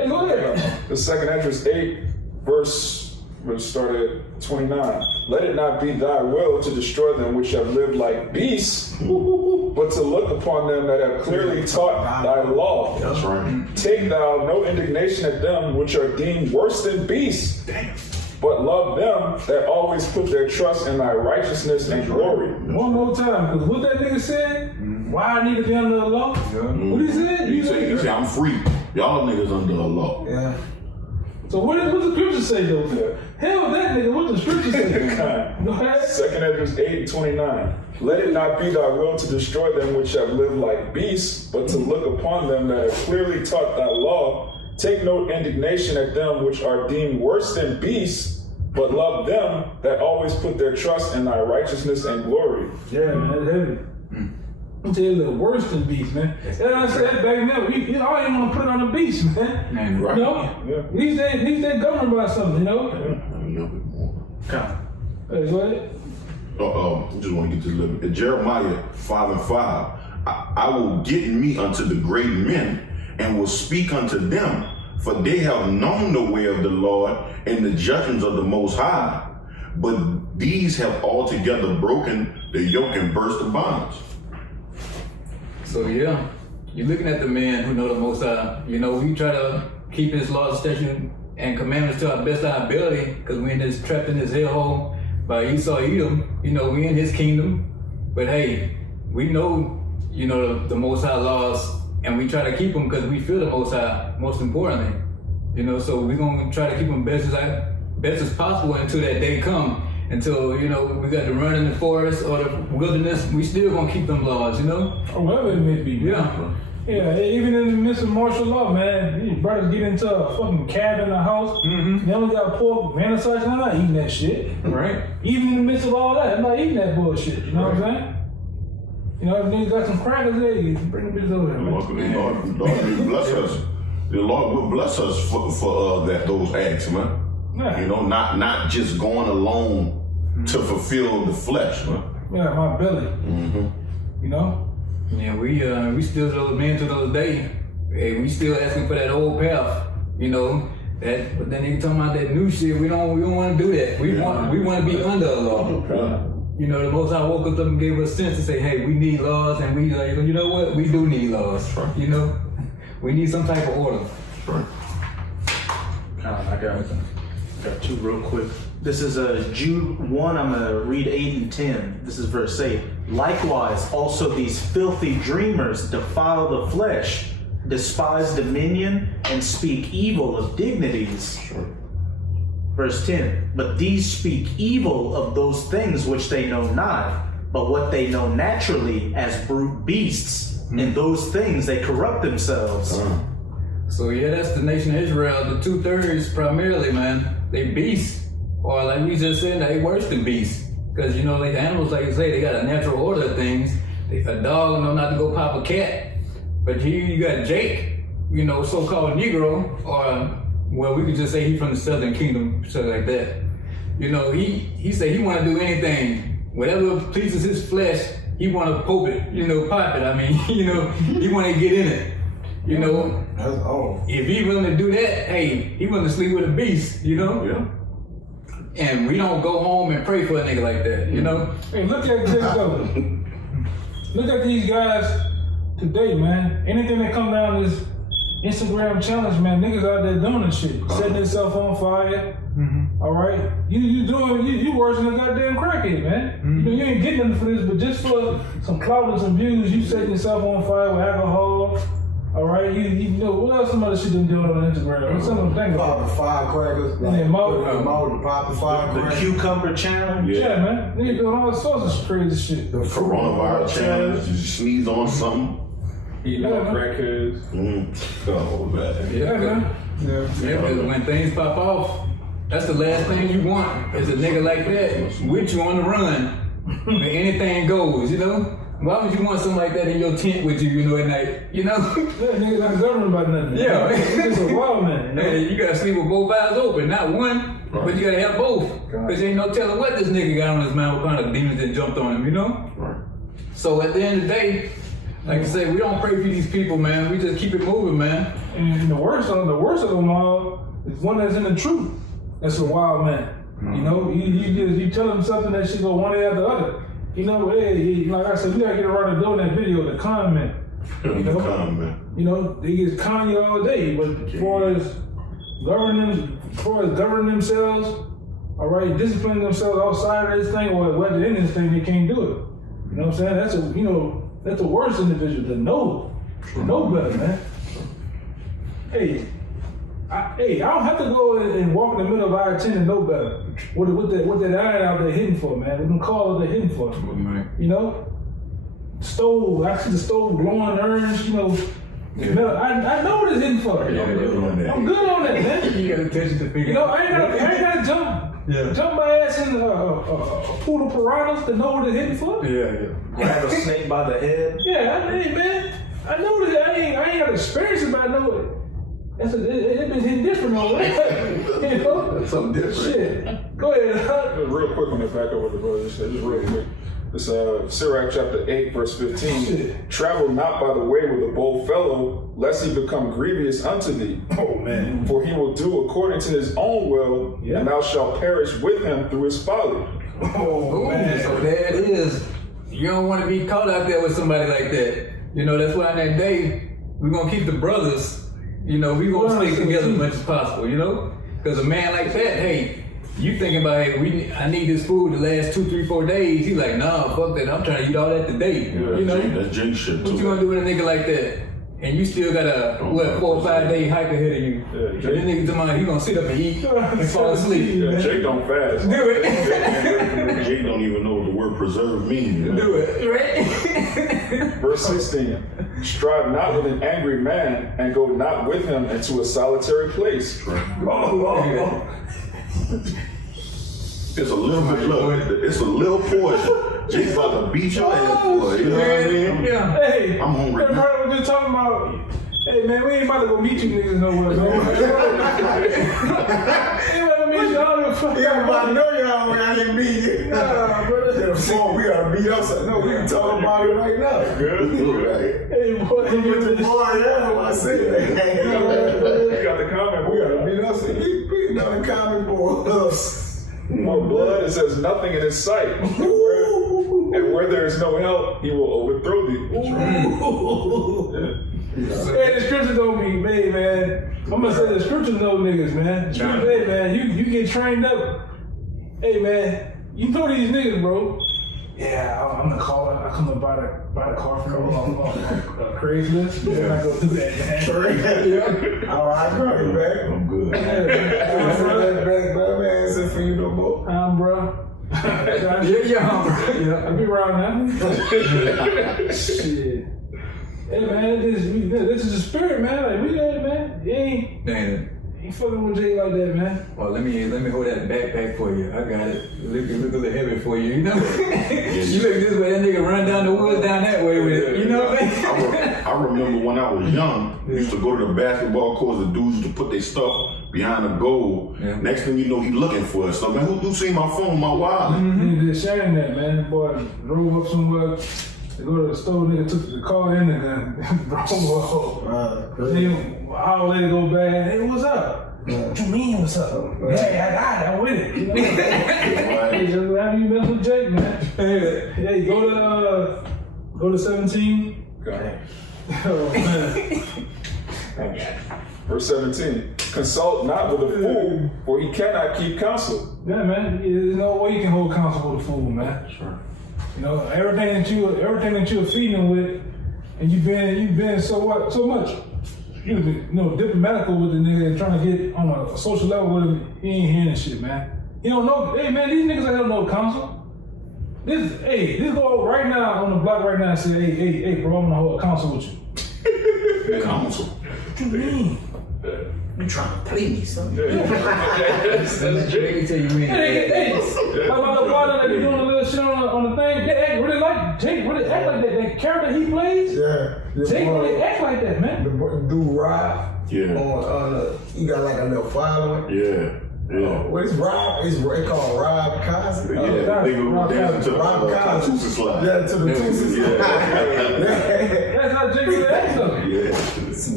go ahead. The second entrance 8, verse, we'll start at 29. Let it not be thy will to destroy them which have lived like beasts, but to look upon them that have clearly taught thy law. That's right. Take thou no indignation at them which are deemed worse than beasts, but love them that always put their trust in thy righteousness and glory. One more time, because what that nigga said, why I need to be under the law? What he said? He said, I'm free. Y'all niggas under the law. Yeah. So what the scripture say though? Hell that nigga, what the scripture say? Go ahead. Second Esdras 8:29. Let it not be thy will to destroy them which have lived like beasts, but to look upon them that have clearly taught thy law. Take no indignation at them which are deemed worse than beasts, but love them that always put their trust in thy righteousness and glory. Yeah, man, that's heavy. I'm telling you, a little worse than beast, man. That's what I said back then. I didn't want to put it on the beast, man. Right. You know? These days they governed by something, you know? A little bit more. Hey, go ahead. I just want to get this a little bit. Jeremiah 5:5. I will get me unto the great men and will speak unto them, for they have known the way of the Lord and the judgments of the Most High. But these have altogether broken the yoke and burst the bonds. So yeah, you're looking at the men who know the Most High. You know, we try to keep His laws, statutes, and commandments to our best of our ability, because we're trapped in this hellhole by Esau, Edom. You know, we in His kingdom. But hey, we know, the Most High laws, and we try to keep them because we feel the Most High. Most importantly, so we're gonna try to keep them best as possible until that day come. Until, we got to run in the forest or the wilderness, we still gonna keep them laws, Or whatever it may be. Yeah. Yeah, even in the midst of martial law, man, these brothers get into a fucking cabin, a house, they only got pork, man, and such, I'm not eating that shit. Right. Even in the midst of all that, I'm not eating that bullshit, you know what I'm saying? If niggas got some crackers there, you bring the bitches over here, man. The Lord will bless us. The Lord will bless us for those acts, man. Yeah. Not just going alone to fulfill the flesh, man. Yeah, my belly. You know? Yeah, we still those men to those days. Hey, we still asking for that old path, you know. That, but then they talking about that new shit. We don't want to do that. We want to be under a law. You know, the Most High woke us up and gave us sense to say, hey, we need laws, and we like, you know what? We do need laws. You know, we need some type of order. I got two real quick. This is Jude 1. I'm going to read 8 and 10. This is verse 8. Likewise, also these filthy dreamers defile the flesh, despise dominion, and speak evil of dignities. Verse 10. But these speak evil of those things which they know not, but what they know naturally as brute beasts. In those things they corrupt themselves. So yeah, that's the nation of Israel. The 2/3 primarily, man, they beasts. Or like we just said, they worse than beasts. Because, you know, like animals, like you say, they got a natural order of things. A dog know not to go pop a cat. But here you got Jake, you know, so-called Negro, or, well, we could just say he's from the Southern Kingdom, something like that. You know, he said he want to do anything. Whatever pleases his flesh, he want to poke it, you know, pop it. I mean, you know, he want to get in it. You know, That's all. if he willing to do that, hey, he willing to sleep with a beast, you know? Yeah. And we don't go home and pray for a nigga like that, you know? Hey, look at this though. Look at these guys today, man. Anything that come down this Instagram challenge, man, niggas out there doing this shit, setting themselves on fire. All right, you worse than a goddamn crackhead, man. You ain't getting nothing for this, but just for some clout and some views, you setting yourself on fire with alcohol. All right, you know what else some other shit been doing on Instagram? What's some of them things? Popping firecrackers. Yeah, Mouth popping The firecrackers. cucumber challenge. Yeah, man. Niggas doing all sorts of crazy shit. The Coronavirus challenge. You sneeze on something. Eating on crackheads. Oh man. Yeah, man. Yeah, because when things pop off, that's the last thing you want is a nigga like that with you on the run. Where anything goes, you know? Why would you want something like that in your tent with you, you know, at night? You know? Yeah, niggas not governing about nothing. Yeah. It's a wild man. You know? Hey, you gotta sleep with both eyes open, not one, but you gotta have both. Because ain't no telling what this nigga got on his mind, what kind of demons that jumped on him, you know? Right. So at the end of the day, like I say, we don't pray for these people, man. We just keep it moving, man. And the worst of them all is one that's in the truth. That's a wild man. You know, you tell him something that she go one way after the other. You know, hey, like I said, we gotta get around the door in that video, the con man. You know, you know, they get con you all day, but as far as governing themselves, all right, disciplining themselves outside of this thing or whether in this thing, they can't do it. You know what I'm saying? That's the worst individual to know better, man. Hey, I don't have to go and walk in the middle of I-10 and know better. What that iron out there hidden for, man? What them cars they're hidden for? You know? Stove, I see the stove glowing orange, you know. Yeah. I know what it's hidden for. I'm good on that, man. You gotta touch it to figure You know, I ain't gotta jump my ass in a pool of piranhas to know what it's hidden for. Yeah. Grab a snake by the head. Yeah, hey man, I know that I ain't got experience it, but I know it. It's been hitting different over there. You know? That's something different. Shit. Go ahead. Real quick on the back of what the brother said, just real quick. It's Sirach chapter 8, verse 15. Shit. Travel not by the way with a bold fellow, lest he become grievous unto thee. Oh man. For he will do according to his own will, Yeah. and thou shalt perish with him through his folly. Oh man. So there it is. You don't want to be caught out there with somebody like that. You know, that's why in that day, we're going to keep the brothers, you know, we're going to stick together as much as possible, you know? Because a man like that, hey, you thinking about, hey, I need this food to last 2, 3, 4 days. He's like, nah, fuck that. I'm trying to eat all that today. Yeah, you know? that's Jing shit What too. you going to do with a nigga like that? And you still got a, 4 or 5 day hike ahead of you. Yeah, So this nigga tomorrow, he going to sit up and eat and fall asleep. Yeah, Jake don't fast. Do it. Jay don't even know what the word preserve means. You know? Do it, right? Verse 16. Strive not with an angry man, and go not with him into a solitary place. It's a little bit, look, it's a little portion. Jay's about to beat your ass for it, you know what I mean? Yeah. Hey, I'm hungry. remember what we just talking about? Hey man, we ain't about to go meet you niggas nowhere, man. Ain't about to meet you all the fuck. Everybody know y'all when I didn't meet you. Nah, brother. before we gotta beat us. No, we can talk about it right now. Good. Hey, boy, With the boy, that's what I said. You got the comment. We gotta beat us and keep beating on the comic boys. More blood, it says nothing in his sight. And where there is no help, he will overthrow thee. Hey, the scriptures don't be made, man. I'm gonna say the scriptures know niggas, man. The scriptures, hey, man, you get trained up. Hey, man, you know these niggas, bro. Yeah, I'm gonna call it. I come to buy the car from Craigslist. Yeah, I go do that, man. All right, bro, you back? I'm good. Back, bro. Man, ain't for you no more. Bro. Yeah, I'll be around now. Shit. Hey man, this is the spirit, man. Like we got it, man. You ain't fucking with Jay like that, man. Well, let me hold that backpack for you. I got it. Look a little heavy for you, you know? You look this way, that nigga run down the woods down that way with it, you know what I mean? I remember when I was young, we used to go to the basketball courts, the dudes used to put their stuff behind the goal. Yeah. Next thing you know, he looking for us. So, man, who seen my phone, my wallet? He just sharing that, man. The boy drove up somewhere. They go to the store, nigga took the car in and drove off. Hour later go back, hey, what's up? What you mean, what's up? Hey, I got it, I'm with it. You know? Hey, just how you mess with Jake, man? Hey, go to 17. Okay. Oh, man. Verse 17. Consult not with a fool, for he cannot keep counsel. Yeah, man. There's no way you can hold counsel with a fool, man. Sure. You know, everything that you're feeding with, and you've been so much, you know, diplomatical with the nigga and trying to get on a social level with him. He ain't hearing this shit, man. He don't know. Hey, man, these niggas don't know counsel. This go right now on the block right now and say, hey, bro, I'm gonna hold a counsel with you. Counsel. What you mean? You trying to play me, son? That's Jake tell you mean. Hey, how about the water that be doing a little shit on the thing? They act really like Jake, really act like that character he plays. Yeah. Jake really act like that, man. The dude Rob. Yeah. He got like a little following. Yeah. What is Rob? It's called Rob Cosby. Yeah, they go dancing to the Tusa slide. Yeah, to the Tusa slide. That's how Jake really acts though. Yeah.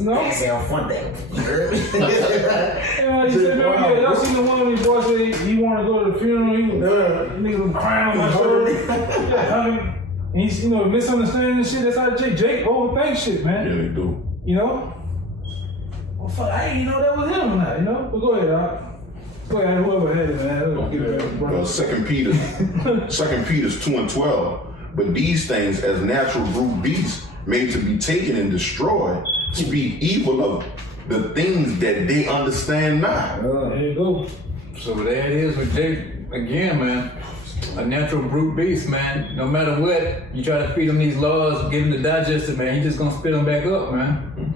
No? Sound fun thing. Yeah, he said, man, y'all seen the one when he boy said he wanted to go to the funeral, niggas was crying on my shoulder. And he's, you know, misunderstanding shit. That's how Jake overthink shit, man. Yeah, they do. You know? Well, fuck, I didn't know that was him or not, you know? But go ahead, go ahead, whoever had it, man. 2 Peter 2:12. But these things as natural brute beasts made to be taken and destroyed, speak evil of the things that they understand not. There you go. So there it is with Jake again, man. A natural brute beast, man. No matter what, you try to feed him these laws, give him the digestive, man, he just gonna spit them back up, man.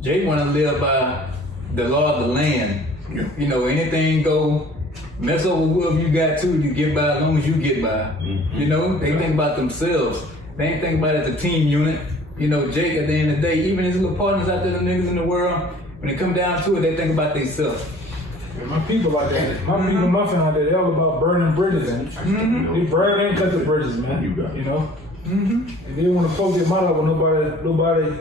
Jake wanna live by the law of the land. Yeah. You know, anything go, mess up with whoever you got to get by as long as you get by. You know, they think about themselves. They ain't think about it as a team unit. You know, Jake, at the end of the day, even his little partners out there, the niggas in the world, when it come down to it, they think about themselves. Yeah, my people like that. My people, my family, they all about burning bridges. They burn and cut the bridges, man. You got it. You know? And they want to poke them out when nobody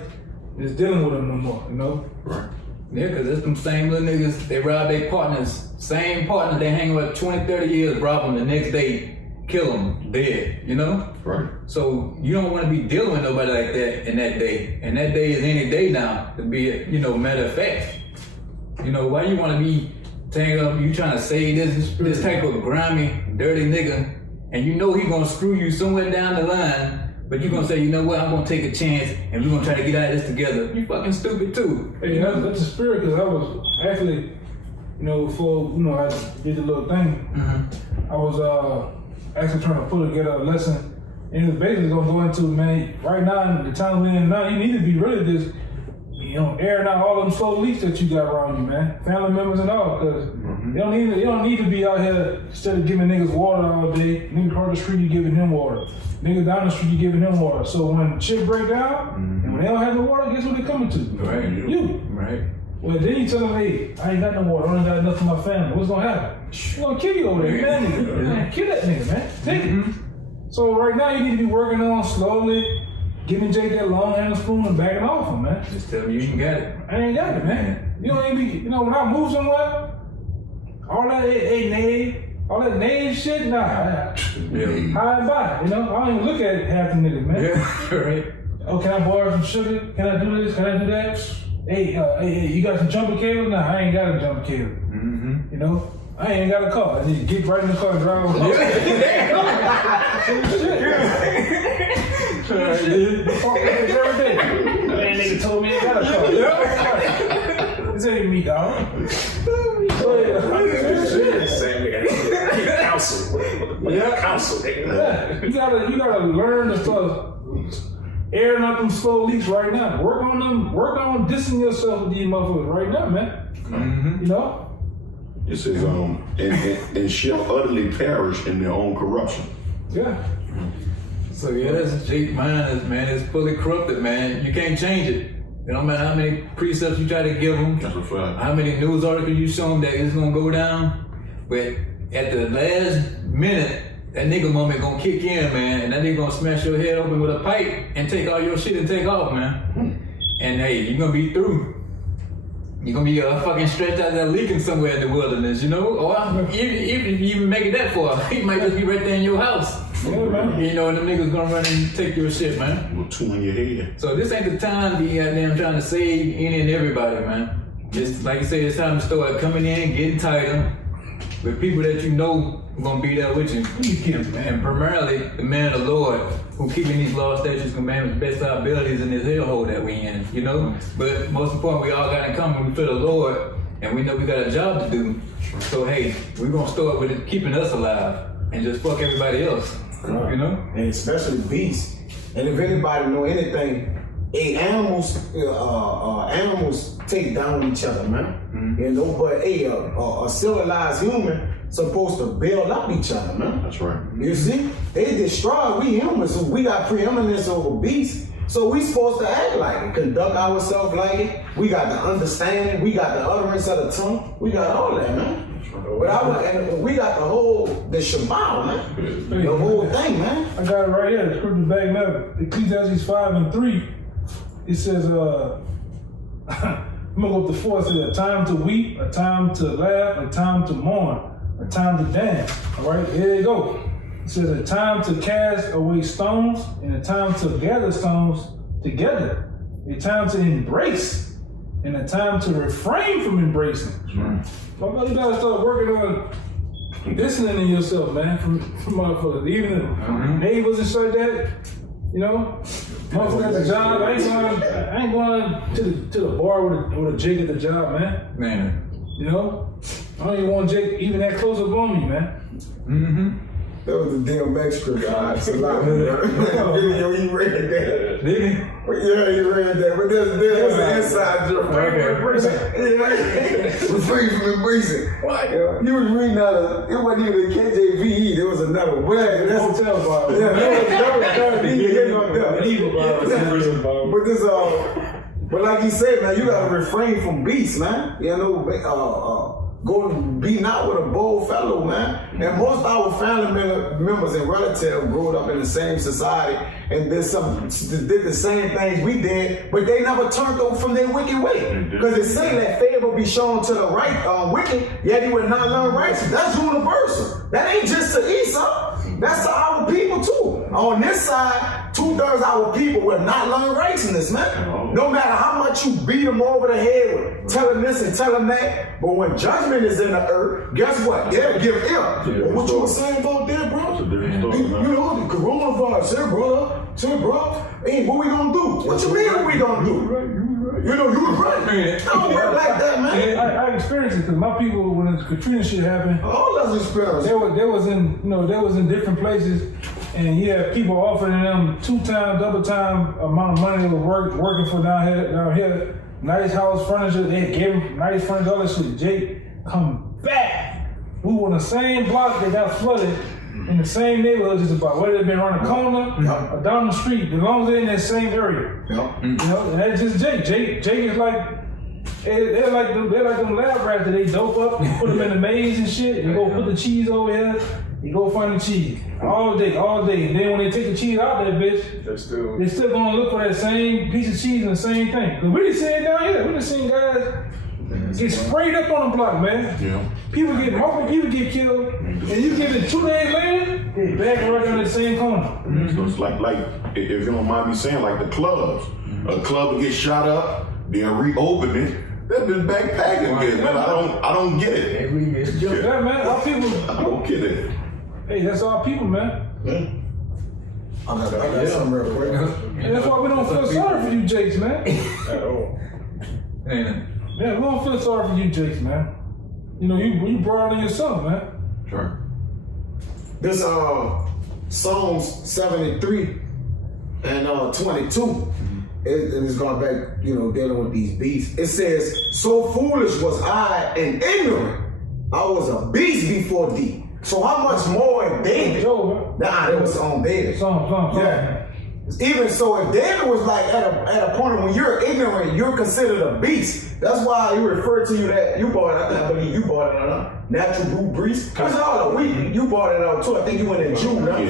is dealing with them no more, you know? Right. Yeah, because it's them same little niggas, they rob their partners. Same partner they hang with 20, 30 years, rob them, the next day, kill them, dead, you know? Right. So you don't want to be dealing with nobody like that in that day. And that day is any day now, to be, you know, matter of fact. You know, why you want to be tangled up, you trying to save this type of grimy, dirty nigga, and you know he gonna screw you somewhere down the line, but you gonna say, you know what, I'm gonna take a chance and we're gonna try to get out of this together. You fucking stupid too. Hey, that's the spirit, because I was actually, you know, before, you know, I did the little thing, I was actually trying to put together a lesson, and it was basically gonna go into, man, right now, the time we're in now, you need to be really just, you know, airing out all them slow leaks that you got around you, man. Family members and all, because you don't need to be out here instead of giving niggas water all day. Nigga across the street, you giving him water. Nigga down the street, you giving him water. So when shit break down, and when they don't have no water, guess what they coming to? Right. You. Right. Well, then you tell them, hey, I ain't got no water. I only got enough for my family. What's gonna happen? They're gonna kill you over there, man. Kill that nigga, man. Take it. So right now you need to be working on slowly giving Jake that long handle spoon and backing off him, man. Just tell me you ain't got it. I ain't got it, man. You don't even be, you know, when I move somewhere, all that all that name shit, nah. Yeah. High and by, you know? I don't even look at half the niggas, man. Yeah, right. Oh, can I borrow some sugar? Can I do this? Can I do that? Hey, you got some jumper cable? Nah, I ain't got a jumper cable. Mm-hmm. You know? I ain't got a car. I need to get right in the car and drive over. Every day. Man, nigga told me I got a car. This ain't me, dog. Same nigga. Counsel. Yeah. Counsel. Yeah. You gotta learn to start airing out them slow leaks right now. Work on them. Work on dissing yourself with these motherfuckers right now, man. Mm-hmm. You know? It says, and shall utterly perish in their own corruption. Yeah. So yeah, that's Jake Miners, man. It's fully corrupted, man. You can't change it. It don't matter how many precepts you try to give them, That's a fact. how many news articles you show them that it's gonna go down. But at the last minute, that nigga moment gonna kick in, man, and that nigga gonna smash your head open with a pipe and take all your shit and take off, man. And hey, you're gonna be through. You're gonna be fucking stretched out there leaking somewhere in the wilderness, you know? Or if you even make it that far, he might just be right there in your house. Yeah, man. You know, and the niggas gonna run and take your shit, man. With two in your head. So this ain't the time to be goddamn trying to save any and everybody, man. Just like you say, it's time to start coming in, getting tighter with people that you know are gonna be there with you. And primarily the man of the Lord who keeping these laws, statutes, commandments, best of our abilities in this hellhole that we in, you know? But most important, we all got in common, we feel the Lord and we know we got a job to do. So hey, we're gonna start with it keeping us alive and just fuck everybody else. You know? And especially beasts. And if anybody know anything, animals take down each other, man. Mm-hmm. You know, but a civilized human supposed to build up each other, man. That's right. You see, they destroy we humans, so we got preeminence over beasts. So we supposed to act like it, conduct ourselves like it. We got the understanding, we got the utterance of the tongue, we got all that, man. But we got the Shabbat, man. The whole thing, man. I got it right here. The scripture back up. Ecclesiastes 5:3. It says, I'm gonna go up to 4. It says, a time to weep, a time to laugh, a time to mourn, a time to dance. All right, here you go. It says, a time to cast away stones, and a time to gather stones together. A time to embrace, and a time to refrain from embracing. So you gotta start working on listening to yourself, man, from motherfuckers. Even the neighbors and shit like that, you know? Motherfuckers at the job, I ain't going to the bar with a Jake at the job, man. Man. You know? I don't even want Jake even that close up on me, man. Mm-hmm. That was the DMX script, guys. It's a lot, man. Video, you read that. Did he? Yeah, you read that. But there's an inside joke. Refrain from embracing. What? You was reading it wasn't even the KJVE, there was another word. That's Hotel bar. Yeah, that was But this, but like you said, man, you gotta refrain from beasts, man. You know, go be not with a bold fellow, man. And most of our family members and relatives grew up in the same society and did the same things we did, but they never turned over from their wicked way. Because it say that favor be shown to the right wicked, yet he would not learn righteousness. That's universal. That ain't just to Esau. That's to our people too. On this side, 2/3 of our people will not learn righteousness, man. No matter how much you beat them over the head with telling this and telling that, but when judgment is in the earth, guess what? They'll give ear. Yeah, What you were saying about that, bro? It's a different story, You man. know, the coronavirus, say, bro, hey, what we gonna do? What you mean what we gonna do? You know, you was right. It don't work like that, man. I experienced it because my people, when the Katrina shit happened, All those experiences. they was in different places, and he had people offering them 2x, double time amount of money they were working for down here. Nice house furniture, they gave them nice furniture, all that shit. Jake, come back. We were on the same block that got flooded in the same neighborhood, just about whether they've been around the corner or down the street, as long as they're in that same area. Yeah. You know, and that's just Jake. Jake is like They're like them lab rats that they dope up, and put them in the maze and shit. You go put the cheese over here, you go find the cheese all day. And then when they take the cheese out of that bitch, they still gonna look for that same piece of cheese and the same thing. Cause we done seen it down here. We done seen guys get sprayed up on the block, man. Yeah. People get killed, and you give it 2 days later, they back right on the same corner. So it's like if you don't mind me saying, like the clubs. A club will get shot up, then reopen it. That bitch backpacking again, man. I don't get it. Yeah, man. Our people. I don't get it. Hey, that's our people, man. I got something real quick. And that's why we don't feel sorry for you, Jakes, man. At all. Yeah, we don't feel sorry for you, Jakes, man. You know, you brought it on yourself, man. Sure. This Psalms 73 and 22. And it's going back, dealing with these beasts. It says, so foolish was I and ignorant. I was a beast before thee. So how much more if David? Nah, it was on David. Yeah. Even so, if David was like at a point when you're ignorant, you're considered a beast. That's why he referred to you that you bought it. I believe you bought it on Natural Brew Breeze. Cause you bought it out too. I think you went in June. Right,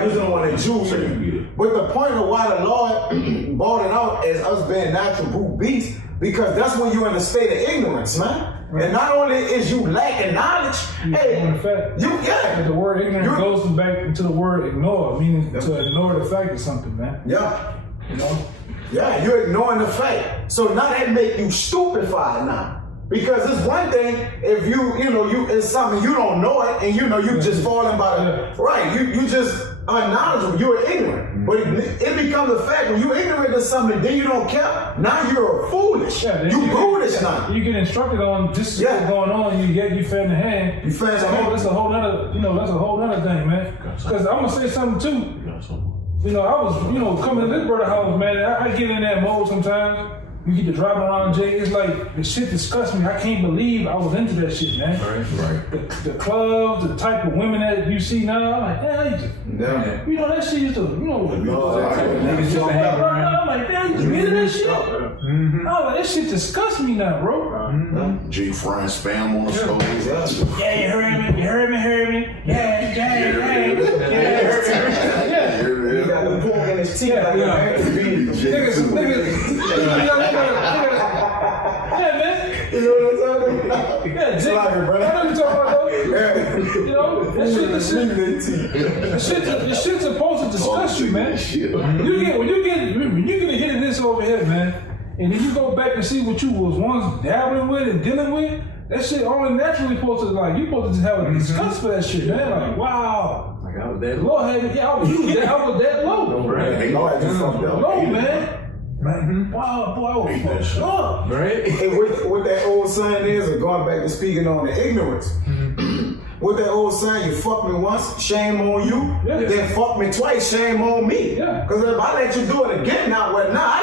you was the one in June. But the point of why the Lord bought it out as us being Natural Brew Beast, because that's when you're in a state of ignorance, man. Right. And not only is you lacking knowledge, the word ignorant goes back into the word ignore, meaning to ignore the fact of something, man. Yeah. You know? Yeah, you're ignoring the fact. So now that make you stupefied now. Because it's one thing if you it's something you don't know it and you just falling by the right. You just unknowledgeable, you're ignorant. But it becomes a fact when you're ignorant of something, then you don't care. Now you're foolish. You foolish now. You get instructed on this is what's going on, you fed the hand. You fed the hand. That's a whole other thing, man. Because I'm gonna say something too. I was, coming to this brother house, man, I get in that mode sometimes. You get to driving around, Jay. It's like the shit disgusts me. I can't believe I was into that shit, man. Right. The clubs, the type of women that you see now. I'm like, damn, that shit used to, niggas just hang around. I'm like, damn, you into that shit? Mm-hmm. Oh, that shit disgusts me now, bro. Mm-hmm. G frying spam on the stove. Yeah, you heard me. Yeah. He got the pork in his teeth. Yeah, man. You know what I'm talking about? Yeah, Jake. I know what you're talking about, though. This shit's supposed to disgust you, man. When you get a hit of this over here, man, and then you go back and see what you was once dabbling with and dealing with, that shit only naturally supposed to, you supposed to just have a disgust for that shit, man. Like, wow. Like, I was that low. Lord, I was that low. Low, man. Mm-hmm. Wow, boy, I was fucked up. Right? And what that old saying is, going back to speaking on the ignorance, what that old saying, you fuck me once, shame on you, then fuck me twice, shame on me. Because if I let you do it again, I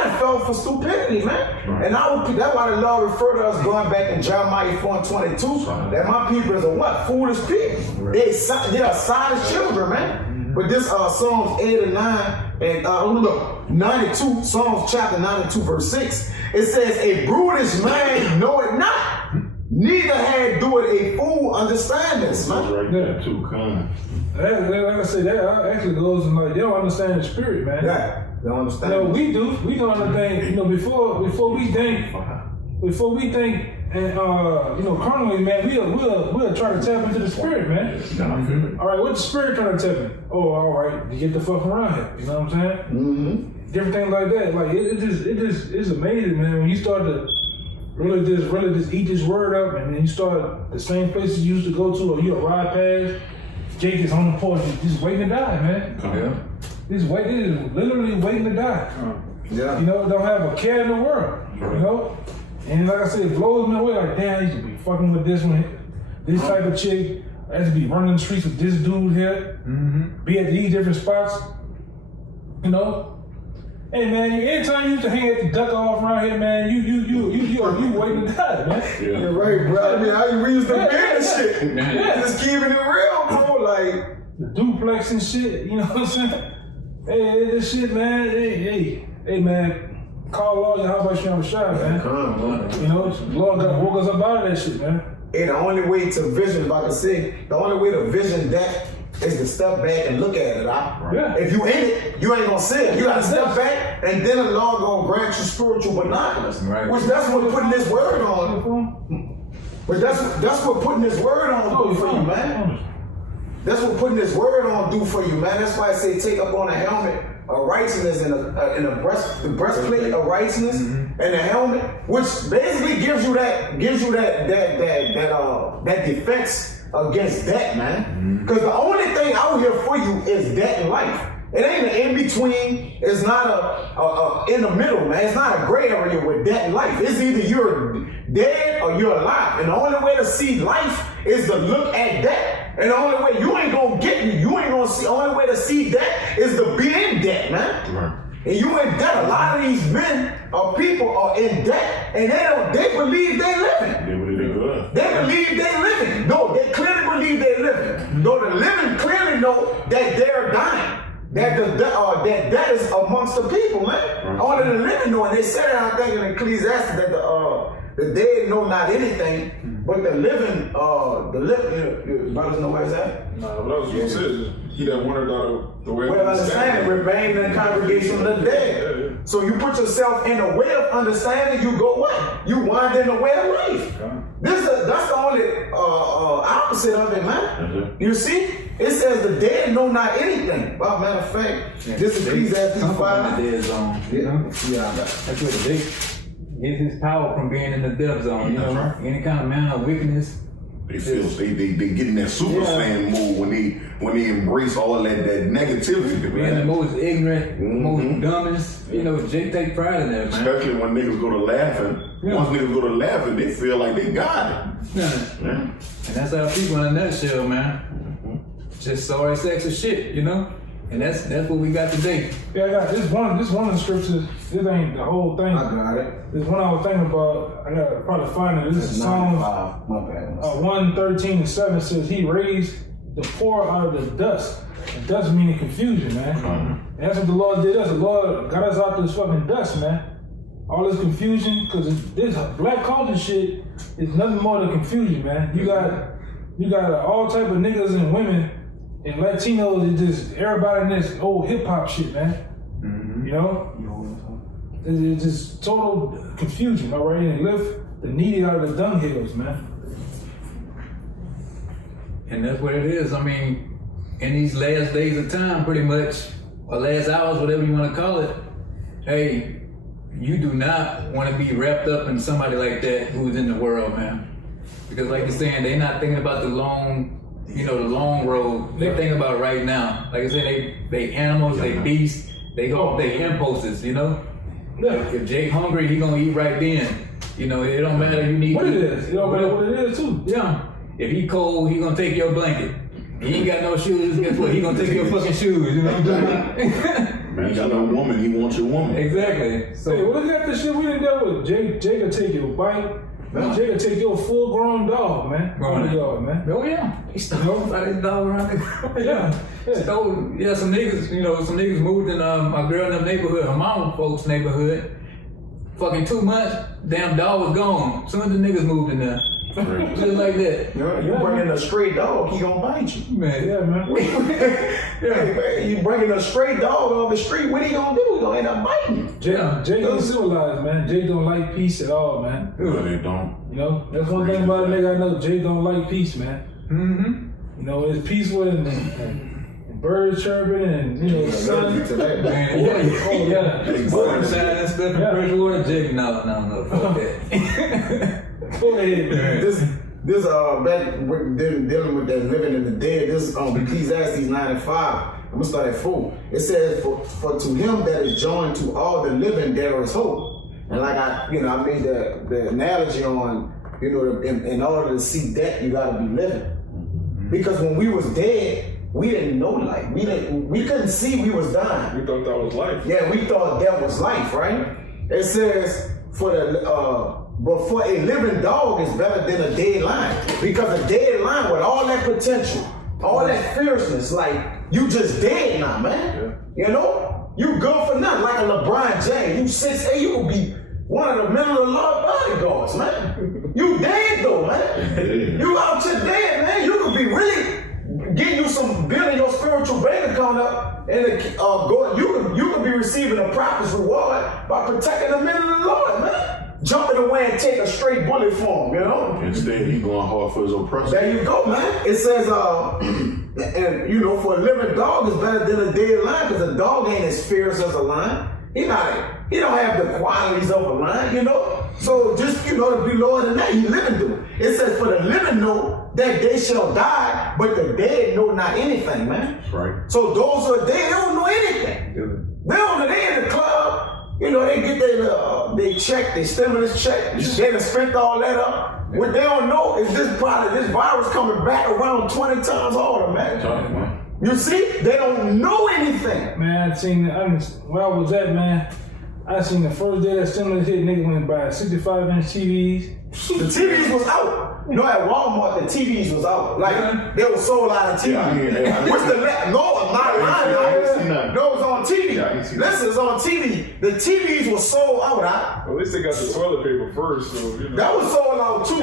done fell for stupidity, man. Right. And that's why the Lord referred to us going back in Jeremiah 4:22, that my people is a what? Foolish people. Right. They are silent children, man. But this Psalms 8 and 9, and 92, Psalms chapter 92, verse 6, it says, a brutish man know it not, neither had do it a fool understand this, man. Right there, too, kind. Like I said, that actually goes in they don't understand the spirit, man. Yeah, they don't understand. We do. We don't understand, before we think, and carnally, man, we'll try to tap into the spirit, man. All right, what the spirit trying to tap in? Oh, all right, to get the fuck around here. You know what I'm saying? Mm-hmm. Different things like that. Like it's amazing, man. When you start to really just eat this word up, and then you start the same places you used to go to, or you ride past. Jake is on the porch, just waiting to die, man. Yeah. He's literally waiting to die. Yeah. Don't have a care in the world. And like I said, it blows me away. Like, damn, I used to be fucking with this one, this type of chick. I used to be running the streets with this dude here. Mm-hmm. Be at these different spots. Hey man, anytime you used to hang at the duck off around here, man, you waiting to die, man. Yeah. You're right, bro. I mean, how you used to be and shit. Yeah. Just keeping it real, bro. Like the duplex and shit. You know what I'm saying? Hey, this shit, man. Hey, man. call Lord Yahawashi on the shot, man. You know, Lord God woke us up out of that shit, man. And the only way to vision, like I said, the only way to vision that is to step back and look at it. Yeah. If you in it, you ain't gonna see it. You gotta step back, and then the Lord gonna grant you spiritual binoculars. Right. Which that's what putting this word on. But that's what putting this word on do for you, man. That's what putting this word on do for you, man. That's why I say take up on a helmet of righteousness and the breastplate of righteousness and a helmet, which basically gives you that defense against debt, man. Because the only thing out here for you is debt in life. It ain't an in between. It's not a in the middle, man. It's not a gray area with debt in life. It's either you're dead or you're alive. And the only way to see life is to look at debt. And the only way you ain't gonna get me, you ain't gonna see. The only way to see debt is to be in debt, man. Right. And you in debt. A lot of these men or people are in debt, and they believe they living. They believe they good. They believe they living. No, they clearly believe they living. Though the living clearly know that they're dying. That is amongst the people, man. Only the living know, and they said it, I think in Ecclesiastes, that the dead know not anything, but the living, brothers know where it's at? Nah, what I was gonna say is he that wandered out of the way Well, understanding, remain in the congregation of the dead. Yeah. So you put yourself in the way of understanding, you go what? You wind in the way of life. That's the only opposite of it, man. You see? It says the dead know not anything. Well, matter of fact, this is Ecclesiastes 5. The dead zone, you know? Yeah. That's where the big gets his power from being in the death zone, you know? Right. Any kind of man of wickedness. They feel they get in that super saiyan mode when they embrace all that negativity. Being the Man. most ignorant, most dumbest, you know, Jake take pride in that, man. Especially when niggas go to laughing. Yeah. Once niggas go to laughing, they feel like they got it. Yeah. Yeah. And that's how people in a nutshell, man. Just sorry sex of shit, you know? And that's what we got today. Yeah, I got this one of the scriptures. This ain't the whole thing. I got it. This one I was thinking about. I gotta probably find it. This is Psalms 1:13-7 says he raised the poor out of the dust. And dust meaning confusion, man. And that's what the Lord did us. The Lord got us out this fucking dust, man. All this confusion, because this black culture shit is nothing more than confusion, man. You got all type of niggas and women and Latinos, it's just everybody in this old hip hop shit, man. You know? It's just total confusion, all right? And lift the needy out of the dunghills, man. And that's what it is. I mean, in these last days of time, pretty much, or last hours, whatever you want to call it, hey, you do not want to be wrapped up in somebody like that who's in the world, man. Because like you're saying, they're not thinking about the long road. They're thinking about it right now. Like I said, they animals, they beasts, they go off their impulses, you know? Yeah. If Jake hungry, he gonna eat right then. You know, it don't matter, you need What it is. It don't matter what it is, too. Yeah. If he cold, he gonna take your blanket. He ain't got no shoes, guess what? He gonna take your fucking shoes, you know what I'm saying? Man, you got no woman, he wants your woman. Exactly. So Hey, look at the shit we done dealt with. Jake will take your bike. Jake will take your full-grown dog, man. Grown. Dog, man. oh yeah, he stole his dog around the Yeah. Stole, some niggas moved in my girl in the neighborhood, her mama folks' neighborhood. Fucking 2 months, damn dog was gone. Soon as the niggas moved in there. Just like that. You bringing a stray dog, he gonna bite you. Man. Yeah, man. Hey, man, you bringing a stray dog off the street, what he gonna do? He gonna end up biting you. Jake ain't civilized, man. Jake don't like peace at all, man. No, they don't. You know, that's one thing about a nigga I know. Jake don't like peace, man. You know, it's peaceful and birds chirping and, you know, sun. Man, Oh, yeah. Sunshine and stuff in fresh water. Jake, no, fuck that. Go ahead, man. This back dealing with that living in the dead. This is Ecclesiastes 9:5. I'm gonna start at 4. It says, "For to him that is joined to all the living, there is hope." And like I made the analogy on, in order to see death, you gotta be living. Because when we was dead, we didn't know life. We couldn't see we was dying. We thought that was life. Yeah, we thought that was life, right? It says but for a living dog is better than a dead lion. Because a dead lion with all that potential, all that fierceness, like you just dead now, man. You know? you good for nothing. Like a LeBron James, you 6'8", you will be one of the men of the Lord bodyguards, man. You dead though, man. You out here dead, man. You could be really getting you some building your spiritual bank account up, and you could be receiving a prophet's reward by protecting the men of the Lord, man. Jumping away and take a straight bullet for him, you know? Instead, he going hard for his oppressor. There you go, man. It says, and you know, for a living dog is better than a dead lion, because a dog ain't as fierce as a lion. He don't have the qualities of a lion, you know? So just, you know, to be lower than that, he living do. It says, for the living know that they shall die, but the dead know not anything, man. That's right. So those who are dead, they don't know anything. They in the club. You know, they get their check, their stimulus check. They done spent all that up. What they don't know is this virus coming back around 20 times harder, man. You see, they don't know anything. Man, where I was at, man, I seen the first day that stimulus hit, niggas went by 65-inch TVs. The TVs was out. You know, at Walmart, the TVs was out. Like, they were sold out of TV. No, I'm not lying. No, it was on TV. Listen, it's on TV. The TVs were sold out. At least they got the toilet paper first. So, you know. That was sold out too.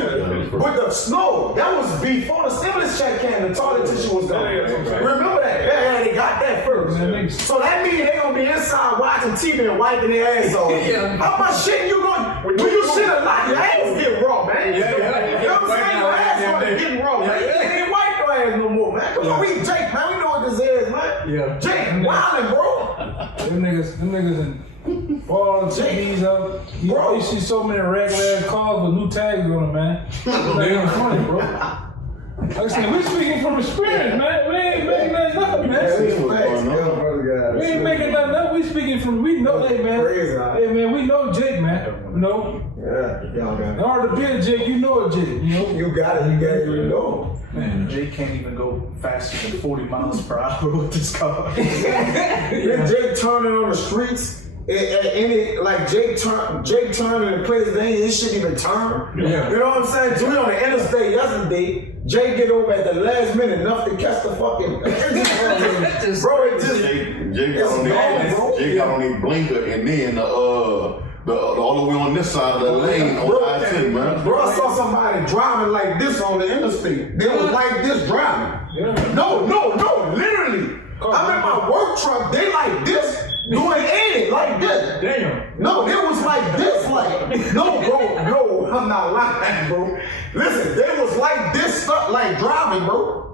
But the snow, that was before the stimulus check came, the toilet tissue was gone. Remember that? Yeah, they got that first. So that means they gonna be inside watching TV and wiping their ass off. How much shit you gonna, when you shit a lot, your ass get raw, man. You know what I'm saying? Your ass gonna get raw, man. You ain't wipe your ass no more, man. Come on, we Jake, man. We know what this is, man. Yeah. Jake, wildin', bro. Them niggas and all the TVs up. You see so many regular ass cars with new tags on them, man. It's not even funny, bro. Like I said, we speaking from experience, man. We ain't making nothing up, man. We ain't making nothing up. We speaking from, we know, hey man, we know Jake, man. You know? Yeah. In order to be a Jake, you know a Jake, you know? You got it, you know. Man, Jake can't even go faster than 40 miles per hour with this car. Jake turning on the streets. Jake turning in places it shouldn't even turn. Yeah. You know what I'm saying? So we on the interstate yesterday. Jake get over at the last minute enough to catch the fucking. Jake got on his blinker, and then the all the way on this side of the lane on I-10, man. Bro, I saw somebody driving like this on the interstate. They was like this driving. Yeah. No, literally. I'm in my work truck. They like this. Doing 80 like this. Damn. No, it was like this, no, bro, I'm not lying, bro. Listen, they was like this stuff, like driving, bro.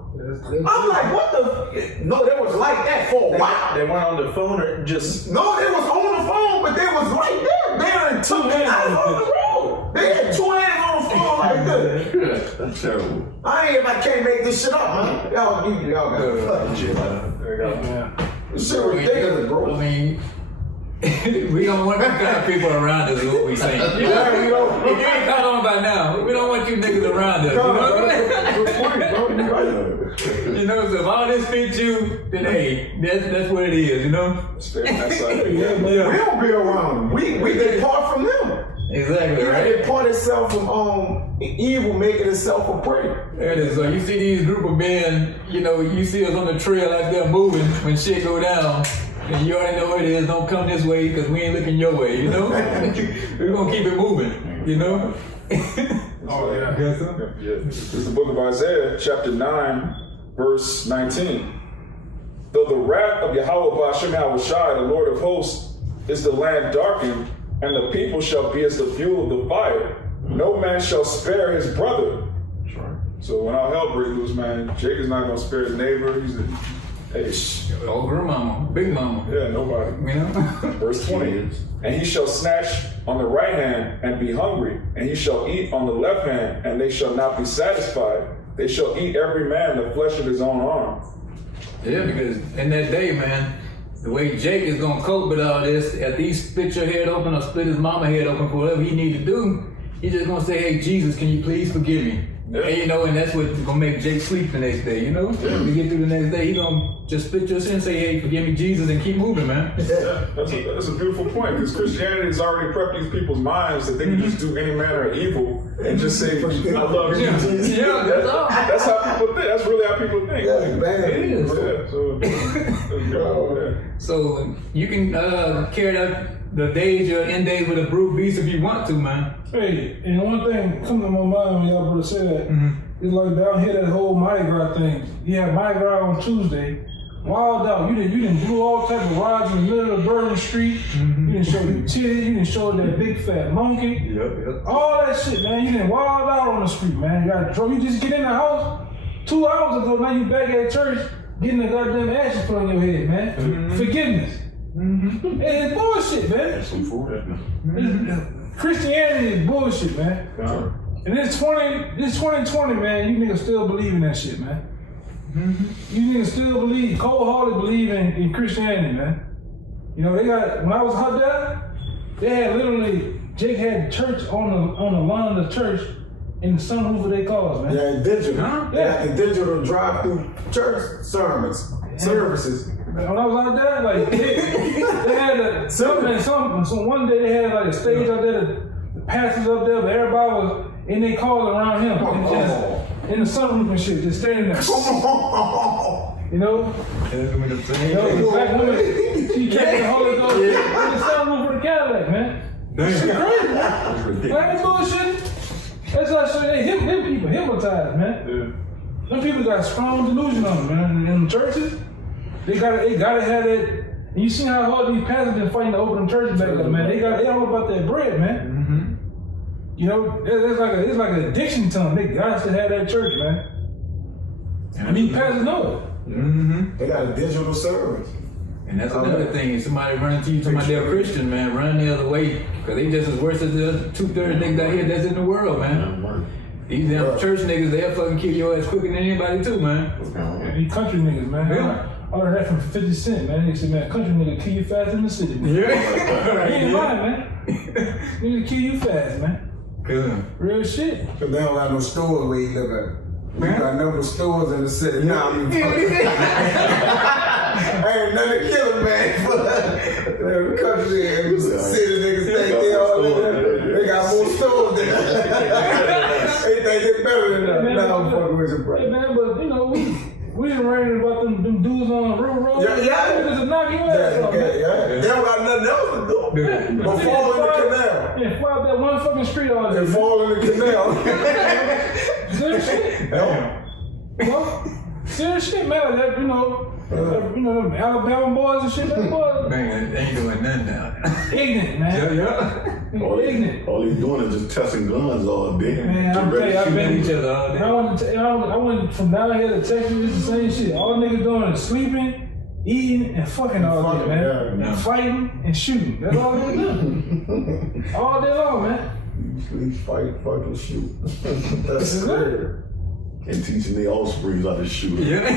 I'm like, what the? No, they was like that for a while. They went on the phone or just. No, they was on the phone, but they was like that. They had 2 hands on the road. They had 2 hands on the phone like this. That's terrible. I can't make this shit up, man. Y'all got fucking shit, man. There you go. This shit ridiculous, bro. I mean, we don't want them kind of people around us, is what we saying. If you ain't caught on by now, we don't want you niggas around us. You know, so if all this fits you, then hey, that's what it is, you know? Stay on that side. We don't be around them. We depart from them. Exactly, right? It depart itself from evil, making itself a prey. There it is. So you see these group of men, you know, you see us on the trail like they're moving when shit go down. And you already know what it is. Don't come this way because we ain't looking your way, you know? We're going to keep it moving, you know? Oh, yeah. This is the book of Isaiah, chapter 9, verse 19. Though the wrath of Yahawashi, Yahawashi, the Lord of hosts, is the land darkened, and the people shall be as the fuel of the fire. No man shall spare his brother. So when all hell breaks loose, man, Jake is not going to spare his neighbor. He's Old grandmama, big mama. Yeah, nobody. You know? Verse 20. And he shall snatch on the right hand and be hungry, and he shall eat on the left hand, and they shall not be satisfied. They shall eat every man the flesh of his own arm. Yeah, because in that day, man, the way Jake is going to cope with all this, after he split your head open or split his mama head open for whatever he need to do, he's just going to say, hey, Jesus, can you please forgive me? And you know, and that's what's gonna make Jake sleep the next day, you know? When we get through the next day, he gonna just spit your sin and say, hey, forgive me, Jesus, and keep moving, man. Yeah, that's a beautiful point, because Christianity has already prepped these people's minds that they can just do any manner of evil and just say, I love Jesus. Yeah, That's how people think. That's really how people think. That's bad. It is. Yeah, so let's go. So you can carry out the days, your end days with a brute beast if you want to, man. Hey, and one thing come to my mind when y'all brother said that, it's like down here that whole Mardi Gras thing. You had Mardi Gras on Tuesday, wild out. You didn't do all type of rides in the middle of Bourbon Street. You didn't show your titty. You didn't show that big fat monkey. Yep. All that shit, man. You didn't wild out on the street, man. You got drunk. You just get in the house 2 hours ago. Now you back at church getting the goddamn ashes put on your head, man. Forgiveness. Hey, it's bullshit, man. That's some food. Christianity is bullshit, man. And this 2020, man, you niggas still believe in that shit, man. You niggas still believe, cold-hearted believe in Christianity, man. You know, they got, when I was out there, they had literally, Jake had church on the lawn of the church in the sunroof of their cars, man. Yeah, digital. Huh? They got the digital drive-through church services. When I was out there, like, they had one day they had like a stage out there, the pastors up there, but everybody was in their cars around him. And just in the sunroof and shit, just standing there. You know? The black woman, she carried the Holy Ghost in the sunroof of the Cadillac, man. That's crazy. Like, bullshit. That's how shit, them people hypnotized, man. Some people got strong delusion on them, man. In the churches, they gotta have that. And you see how hard these pastors been fighting to open them churches back up, man. They all about that bread, man. You know, it's like an addiction to them. They got to have that church, man. And these pastors know it. They got a digital service. And that's another thing. If somebody running to you talking about they're a Christian, man, run the other way. Because they just as worse as the 2/3 niggas out here that's in the world, man. These damn church niggas, they'll fucking kill your ass quicker than anybody too, man. These country niggas, man. Yeah. I learned that from 50 Cent, man. They said, man, country nigga kill you fast in the city, man. Yeah. He ain't lying, man. Nigga kill you fast, man. Good. Real shit. Cause they don't got no stores where you live at. You got no stores in the city. Nah, I mean, ain't nothing to kill a man for the country and city niggas think they all they got more stores than that. They think they better than that. Nah, I'm fucking with you, bro. Hey, man, but you know, we done ran about them dudes on the road. Yeah. Niggas will knock your ass off, man. Yeah. They don't got nothing else to do but fall in the canal. Yeah, fly up that one fucking street all day. And fall in the canal. Serious shit. Well, serious shit, man. Like that, you know, them Alabama boys and shit. That boys. Man, they ain't doing nothing now. Ignorant, man. Yeah. Ignorant. All he's doing is just testing guns all day. Man, I'm telling you, I've been each other all day. I went from down here to Texas, it's the same shit. All niggas doing is sleeping, eating, and fucking all day, man. Yeah. And fighting and shooting. That's all they do. All day long, man. Sleep, fight, fucking shoot. That's clear. And teaching the offspring how to shoot. Yeah.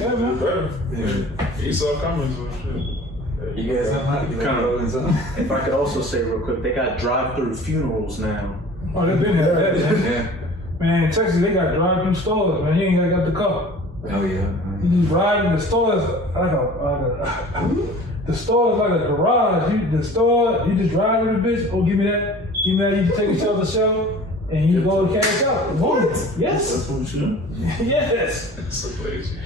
Yeah, man. Yeah. Esau coming, so shit. You got something out? You kind of something? If I could also say real quick, they got drive-through funerals now. Oh, they been there. Yeah. Man, in Texas, they got drive-through stores, man. You ain't got the car. Oh, yeah. You just ride in the store is like the store is like a garage. You just drive in the bitch. Oh, give me that. You take yourself a shower and you go to cash out. What? Yes. That's what you Yes. It's so lazy.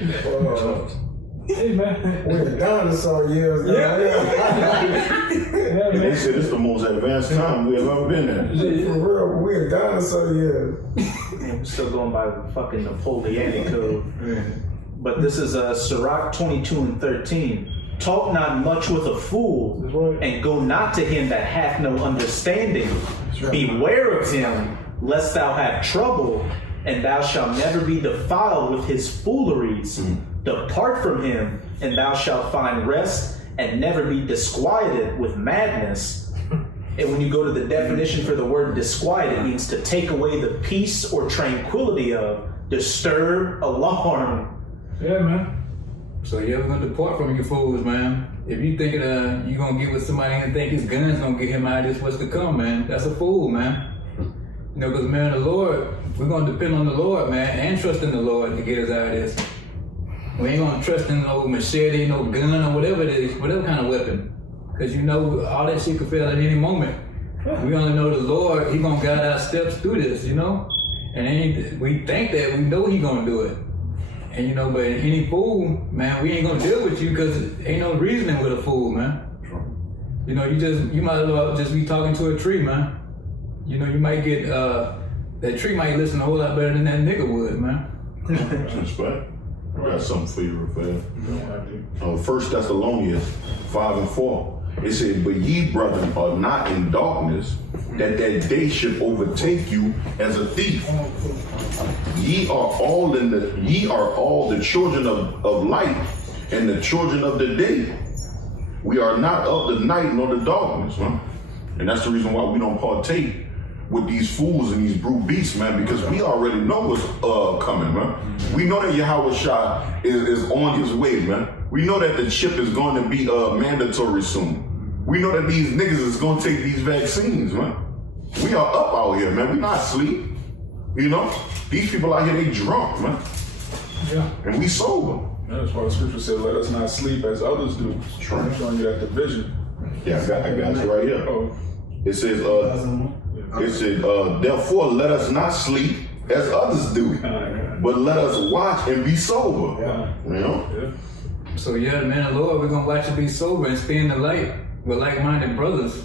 Hey man. We're the dinosaur years. Yeah, And they man. said it's the most advanced time we have ever been in. For real, we're the dinosaur years. I'm still going by the fucking Napoleonic code. But this is Sirach 22:13. Talk not much with a fool, and go not to him that hath no understanding. Beware of him, lest thou have trouble, and thou shalt never be defiled with his fooleries. Depart from him, and thou shalt find rest, and never be disquieted with madness. And when you go to the definition for the word disquiet, it means to take away the peace or tranquility of, disturb, alarm. Yeah, man. So you ever gonna depart from your fools, man? If you thinking you gonna get with somebody and think his gun's gonna get him out of this, what's to come, man? That's a fool, man. You know, because man, the Lord, we're gonna depend on the Lord, man, and trust in the Lord to get us out of this. We ain't gonna trust in no machete, no gun, or whatever it is, whatever kind of weapon. Because you know, all that shit could fail at any moment. We only know the Lord, He gonna guide our steps through this, you know? And we think that we know He gonna do it. And you know, but any fool, man, we ain't gonna deal with you because ain't no reasoning with a fool, man. You know, you might as well just be talking to a tree, man. You know, you might get, that tree might listen a whole lot better than that nigga would, man. Respect. I got something for you, Raphael. 1 Thessalonians 5:4. It said, but ye, brethren, are not in darkness, that day should overtake you as a thief. Ye are all the children of light and the children of the day. We are not of the night nor the darkness, man. And that's the reason why we don't partake with these fools and these brute beasts, man, because we already know what's coming, man. We know that Yahawashi is on his way, man. We know that the chip is going to be mandatory soon. We know that these niggas is going to take these vaccines, man. We are up out here, man. We not asleep. You know? These people out here, they drunk, man. Yeah. And we sober. Yeah, that's why the scripture said, let us not sleep as others do. True. I'm showing you that division. Yeah, I got you right here. Oh. It says, therefore let us not sleep as others do, but let us watch and be sober. Yeah. You know? Yeah. So yeah, man, the Lord, we're gonna watch you be sober and stay in the light with like-minded brothers.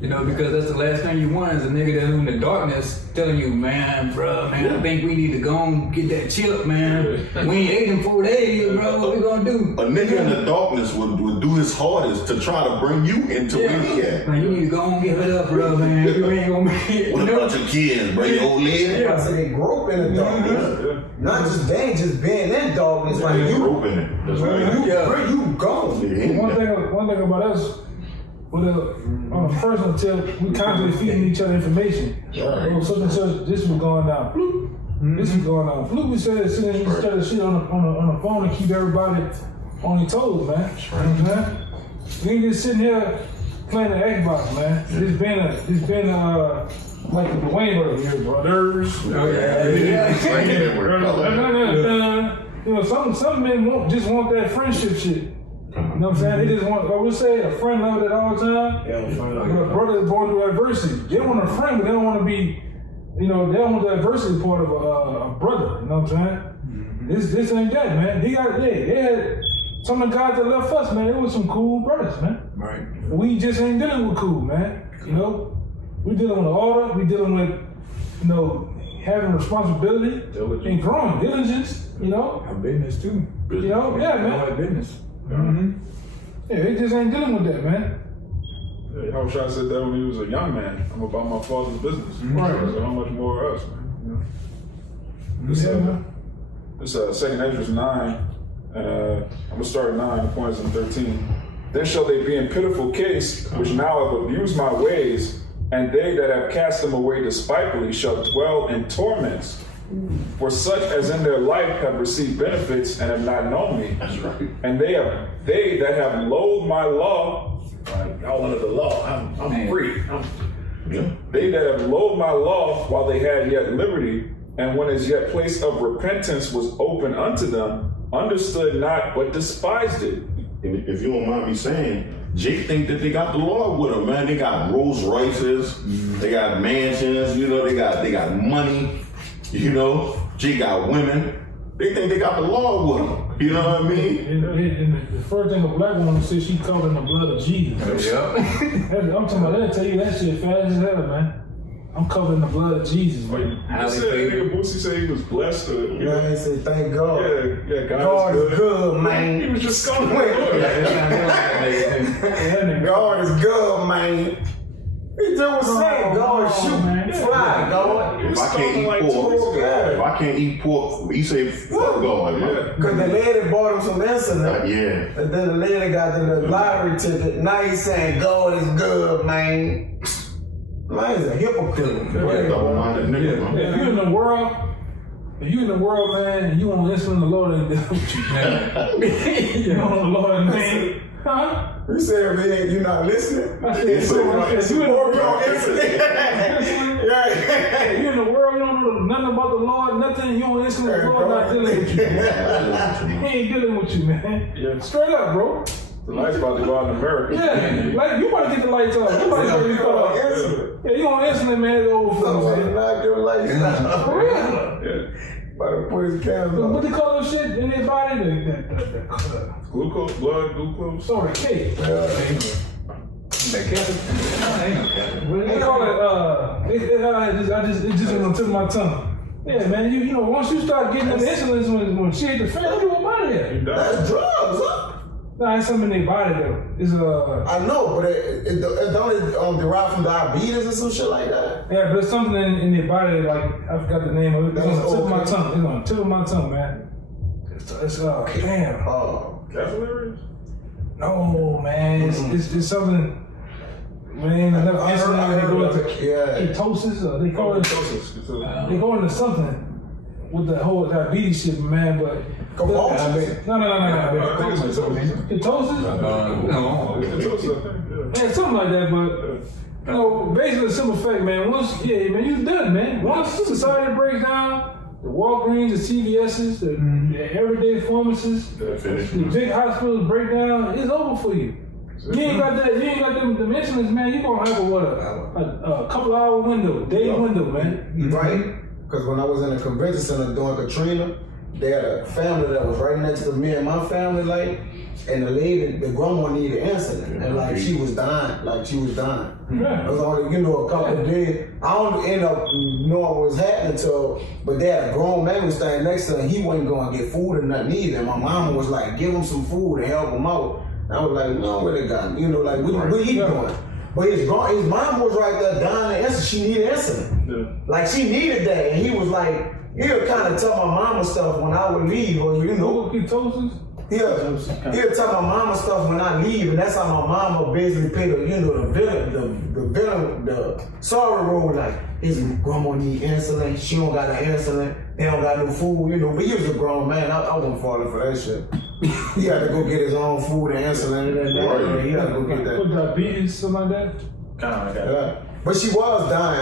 You know, because that's the last thing you want is a nigga that's in the darkness telling you, man, bro, man, I think we need to go and get that chip, man. We ain't ate in 4 days, bro. What we gonna do? A nigga in the darkness would do his hardest to try to bring you into where he at. Man, you need to go and give it up, bro, man. You ain't gonna make it. What about your kids, bro? Your old lady? Yeah, so they grope in the darkness. Not just they ain't just being in darkness, like You you. grope in it. That's right. Where you gone? One thing about us, on a personal tip, we constantly feeding each other information. Oh, such and such, this was going down. Bloop. This was going on. Bloop, we said as soon as we started shit on the phone to keep everybody on their toes, man. You know what I'm saying? We ain't just sitting here playing the Xbox, man. This been like the Dwayne brother here, brothers. You know, some men just want that friendship shit. You know what I'm saying? They just want, I would say, a friend love that all the time. Yeah, a brother is born through adversity. They want a friend, but they don't want to be, you know, they don't want the adversity part of a brother. You know what I'm saying? This ain't that, man. They had some of the guys that left us, man. They were some cool brothers, man. Right. We just ain't dealing with cool, man. You know, we dealing with order. We dealing with, you know, having responsibility and growing diligence. You know, Our business too. you know, yeah, man. Our business. Mm-hmm. Yeah, they just ain't dealing with that, man. Yeah, Yahawashi said that when he was a young man. I'm about my father's business. Right. So how much more of us, man? Man. This 2nd Ezra 9, and I'm gonna start at 9, the point is in 13. Then shall they be in pitiful case, which now have abused my ways, and they that have cast them away despitefully shall dwell in torments. For such as in their life have received benefits and have not known me. That's right. And they that have loathed my law, y'all under the law, I'm free. They that have loathed my law while they had yet liberty, and when as yet place of repentance was open unto them, understood not but despised it. And if you don't mind me saying, Jake think that they got the Lord with them, man. They got Rolls Royces, they got mansions, you know, they got money. You know, Jake got women. They think they got the Lord with them. You know what I mean? And the first thing a black woman says, she covered in the blood of Jesus. Yep. I'm talking about, they'll tell you that shit fast as hell, man. I'm covered in the blood of Jesus, man. You said, nigga Boosie said he was blessed. Yeah, they say thank God. Yeah, God is good, man. He was just coming. God is good, man. He just was saying, God shoot, fly, God. If I can't eat pork, he say fuck God, man. Because the lady bought him some insulin. Yeah. And then the lady got the lottery ticket. Now he's saying, God is good, man. Man, he's a hypocrite. Double-minded nigga, man. If you're in the world if you in the world, man, and you want to listen to the Lord and deal with you, man. You want the Lord, man. Huh? You said, man, you not listening? I said, if you in the world, Yeah. you in the world, you don't know nothing about the Lord, nothing, you don't listen to the Lord, not dealing with you, man. He ain't dealing with you, man. Yeah. Straight up, bro. The light's about to go out in America. Yeah, like you about to get the lights off. You about to get the lights off. Yeah, you on insulin, man, it's over for you, man. Knock your lights out. For real. Yeah. About to put his cans on. What they call them shit in their body? The Glucose, blood glucose. sorry, cake. That cat. They call it, it just on the tip of my tongue. Yeah, man, you know, once you start getting them insulin when shit hit the fan, you up out of here. That's drugs, huh? Nah, it's something in their body though. It's I know, but it don't derive from diabetes or some shit like that. yeah, but it's something in their body, like, I forgot the name of it. It's on the tip of my tongue. It's on the tip of my tongue, man. It's damn. Capillaries? No, man, it's something. When ain't enough insulin, they go into ketosis, or they call it Ketosis. they go into something with the whole diabetes shit, man. But no. I think it's ketosis. Ketosis? No. Ketosis, I think, Yeah, something like that. But you know, basically, the simple fact, man. Once, man, you done, man. Once society breaks down, the Walgreens, the CVS's, the everyday pharmacists, the big hospitals break down, it's over for you. You ain't got that. You ain't got them insulins, man. You gonna have a couple hour window, day window, man. Right? Because when I was in the convention center doing Katrina, they had a family that was right next to me and my family, like, and the grandma needed insulin, and like she was dying, Yeah. It was only, a couple of days. I don't end up knowing what was happening but they had a grown man was standing next to him. He wasn't going to get food or nothing either. And my mama was like, give him some food and help him out. And I was like, no, what they got? What he doing? But his mom was right there dying of insulin. She needed insulin. Yeah. Like she needed that. And he was like, he'll kind of tell my mama stuff when I would leave, or Ketosis? He'll tell my mama stuff when I leave, and that's how my mama basically pay the sorry role. Like, his grandma need insulin, she don't got no insulin, they don't got no food, But he was a grown man. I wasn't falling for that shit. He had to go get his own food and insulin and that. He had to go get that. Put diabetes, something like that. Kind of like that. Yeah. But she was dying.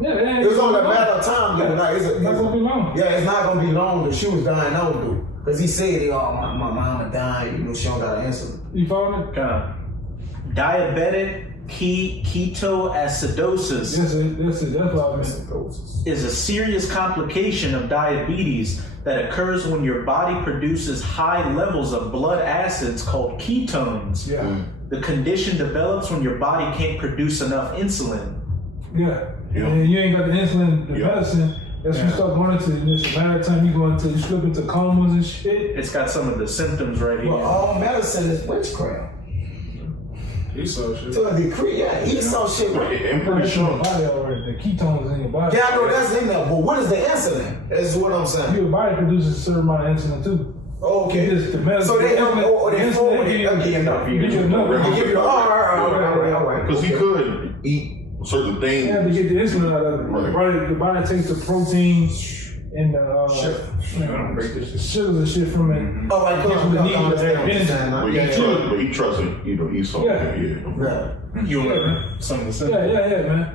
Yeah, it was only a matter of time. It's not gonna be long. Yeah, it's not gonna be long. But she was dying out, dude. Because he said, my mama died. she don't got an insulin. You follow me? Kind of. Diabetic ketoacidosis That's what I meant. is a serious complication of diabetes that occurs when your body produces high levels of blood acids called ketones. Yeah. The condition develops when your body can't produce enough insulin. Yeah. And you ain't got the insulin, the medicine. That's when you start going into this. By the time you slip into comas and shit. It's got some of the symptoms right here. Well, all medicine is witchcraft. He saw shit. To a degree, he saw shit. I'm pretty sure. Body already, the ketones in your body. Yeah, I know that's in there, but what is the insulin? That's what I'm saying. Your body produces a certain amount of insulin too. Okay. The medicine, So they help they forward it. Give you enough. All right. Because he could eat certain things. You have to get the insulin out of it. Right. The body takes the protein and the sugars and shit from it. Oh, right. But he trusts it. He saw it. You want some of the symptoms? Yeah, man.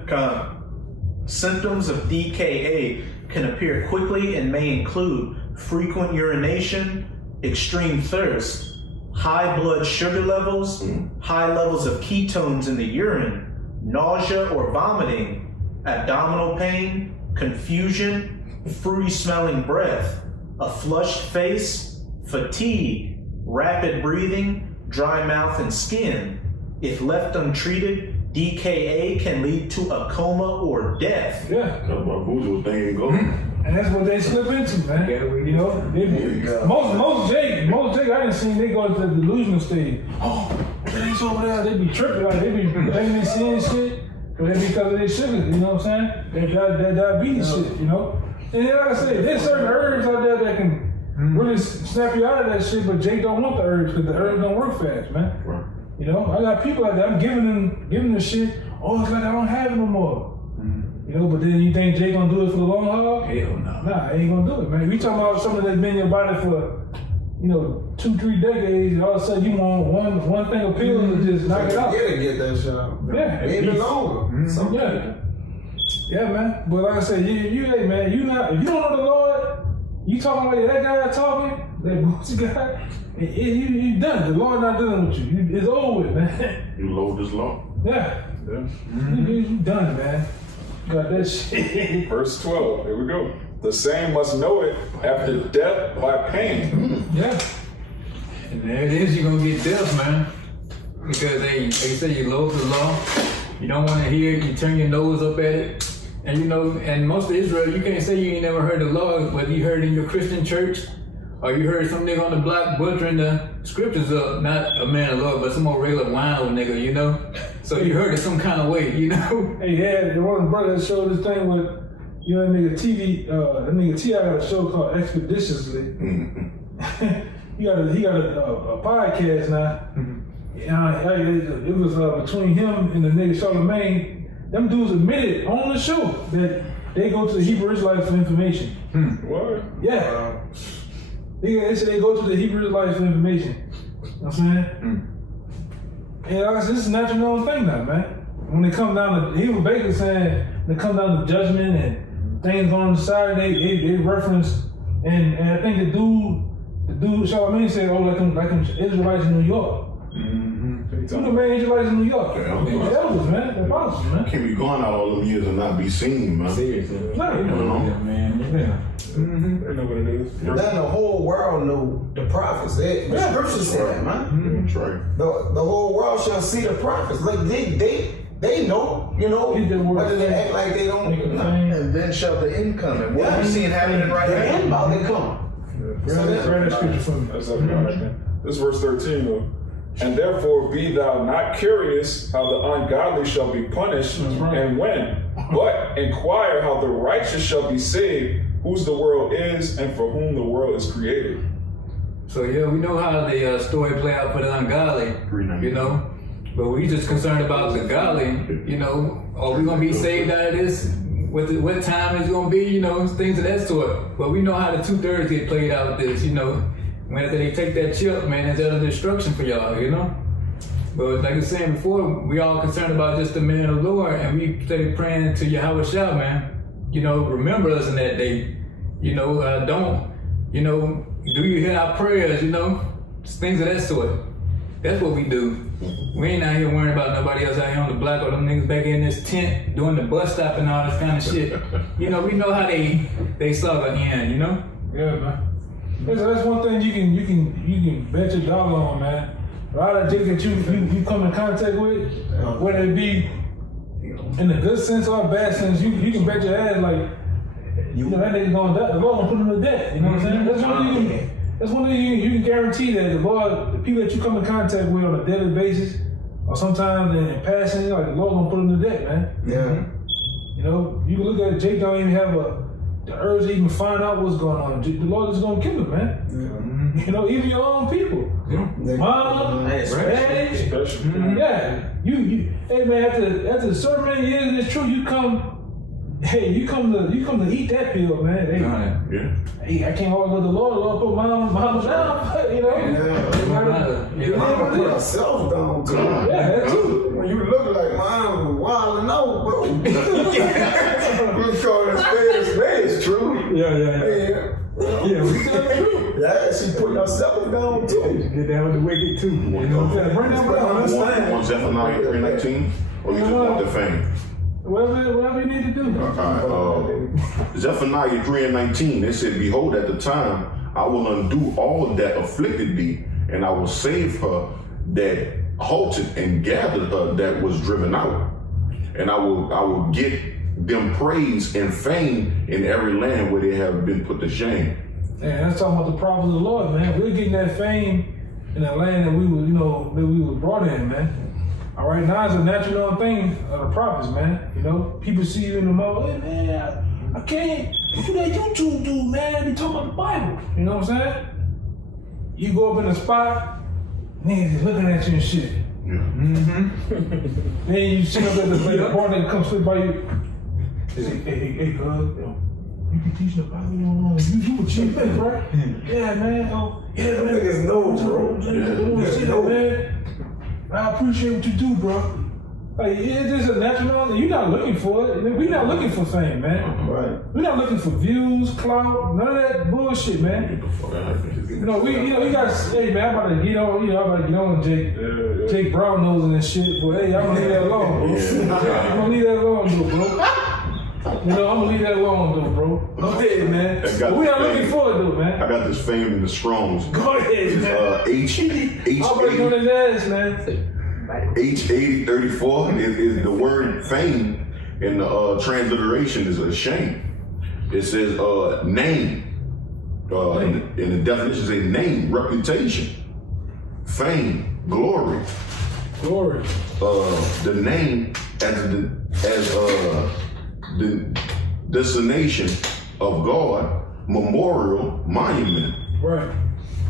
Symptoms of DKA can appear quickly and may include frequent urination, extreme thirst, high blood sugar levels, high levels of ketones in the urine, nausea or vomiting, abdominal pain, confusion, fruity smelling breath, a flushed face, fatigue, rapid breathing, dry mouth and skin. If left untreated, DKA can lead to a coma or death. Yeah. That's my voodoo thing and go. And that's what they slip into, man. Most Jake I done seen, they go to the delusional stage. Oh, Jake's over there, they be tripping, like they be blaming their sin shit, but it's because of their sugar, you know what I'm saying? That diabetes shit, And then, like I said, there's certain herbs out there that can really snap you out of that shit, but Jake don't want the herbs because the herbs don't work fast, man. Right. I got people like that, I'm giving them the shit, it's like I don't have it no more. You know, but then you think Jay gonna do it for the long haul? Hell no. Nah, he ain't gonna do it, man. We talking about something that's been in your body for, 2-3 decades, and all of a sudden you want one thing of pills to just knock it out. Yeah, to get that shot. Yeah. Maybe longer. Something. Yeah, man. But like I said, hey, man, if you don't know the Lord, you talking like that guy talking, that Boosie guy, you done. The Lord not dealing with you. It's over with, man. You load this law. Yeah. You done, man. You got that shit. Verse 12, here we go. The same must know it after death by pain. Yeah. And there it is, you're gonna get death, man. Because they say you loathe the law, you don't want to hear it, you turn your nose up at it. And and most of Israel, you can't say you ain't never heard the law, whether you heard it in your Christian church or you heard some nigga on the block butchering the scriptures up, not a man of law, but some old regular wino nigga, So you heard it some kind of way, Hey, yeah, the one brother that showed this thing with, that nigga T.I. got a show called Expeditiously. he got a podcast now. It was between him and the nigga Shalawam. Them dudes admitted on the show that they go to the Hebrew Israelites for information. What? Yeah. They said they go to the Hebrew Israelites for information. You know what I'm saying? And like I said, this is a natural known thing now, man. When it comes down to, he was basically saying, when it comes down to judgment and things on the side, they reference, and I think the dude Shalawam said, like them Israelites in New York. Who the main Israelites in New York? The elders, man. The apostles, man. Can't be gone out all them years and not be seen, man. Seriously. No, You know? man. They know what it is. Then the whole world knew the prophets. The scriptures say that, man. That's right. The whole world shall see the prophets. Like they know, whether they act like they don't. And then shall the end come. And what we seeing happening right The now. end about to come. Grab that scripture from me. That's up there, right there. This is verse 13 though. And therefore be thou not curious how the ungodly shall be punished and when, but inquire how the righteous shall be saved, whose the world is and for whom the world is created. So we know how the story play out for the ungodly, but we just concerned about the godly, are we gonna be saved out of this? What time it's gonna be, things of that sort. But we know how the 2/3 get played out with this, when after they take that chip, man, it's utter destruction for y'all, But like I was saying before, we all concerned about just the man of the Lord, and we started praying to Yahawashi, man. Remember us in that day. Do you hear our prayers, Just things of that sort. That's what we do. We ain't out here worrying about nobody else out here on the block or them niggas back in this tent doing the bus stop and all this kind of shit. We know how they saw the end, Yeah, man. That's one thing you can bet your dollar on, man. A lot of jig that you come in contact with, whether it be in a good sense or a bad sense, you can bet your ass like that nigga gonna die. The Lord gonna put him to death. You know what I'm saying? That's one thing you can guarantee that the people that you come in contact with on a daily basis, or sometimes in passing, like the Lord gonna put them to death, man. Yeah. You can look at Jake don't even have the urge to even find out what's going on. The Lord is gonna kill him, man. Even your own people. Mom, daddy. Hey man, after a certain many years, it's true. You come to eat that pill, man. Hey, I can't always let the Lord put mama down. Mama put herself down too. Yeah, that too. When you look like mom, wilding out, bro. We call it space, true. Yeah. Yeah, she put herself down too. Get down with the wicked too. Bring that down. Want Zephaniah 3:19? Or you just want the fame? Whatever you need to do. Zephaniah 3:19, it said, behold, at the time I will undo all that afflicted thee, and I will save her that halted and gathered her that was driven out. And I will get them praise and fame in every land where they have been put to shame. And that's talking about the prophets of the Lord, man. We're getting that fame in the land that we were brought in, man. All right, now it's a natural known thing of the prophets, man. People see you in the mall, hey man, I can't do that YouTube dude, man. They talking about the Bible. You know what I'm saying? You go up in a spot, niggas is looking at you and shit. Yeah. Then you sit up at the partner that comes slip by you. Hey, cuz, yo, you be teaching the Bible, you a chief, right? Yeah, man. Oh, yeah, man. Niggas know, bro. Man. I appreciate what you do, bro. Like, it's just a natural. You're not looking for it. We're not looking for fame, man. Right. We're not looking for views, clout, none of that bullshit, man. We got. Hey, man, I'm about to get on. I'm about to get on Jake Brown nosing and shit. But hey, I'm gonna leave that alone, bro. I'm gonna leave that alone, bro. I'm gonna leave that alone, though, bro. Go ahead, man. We're not looking for it, though, man. I got this fame in the Strongs. Go ahead, man. I'm already doing his ass, man. H8034 is the word fame, and the transliteration is a shame. It says name. In the definition, say name, reputation, fame, glory. Glory. The name as the destination of God, memorial, monument. Right.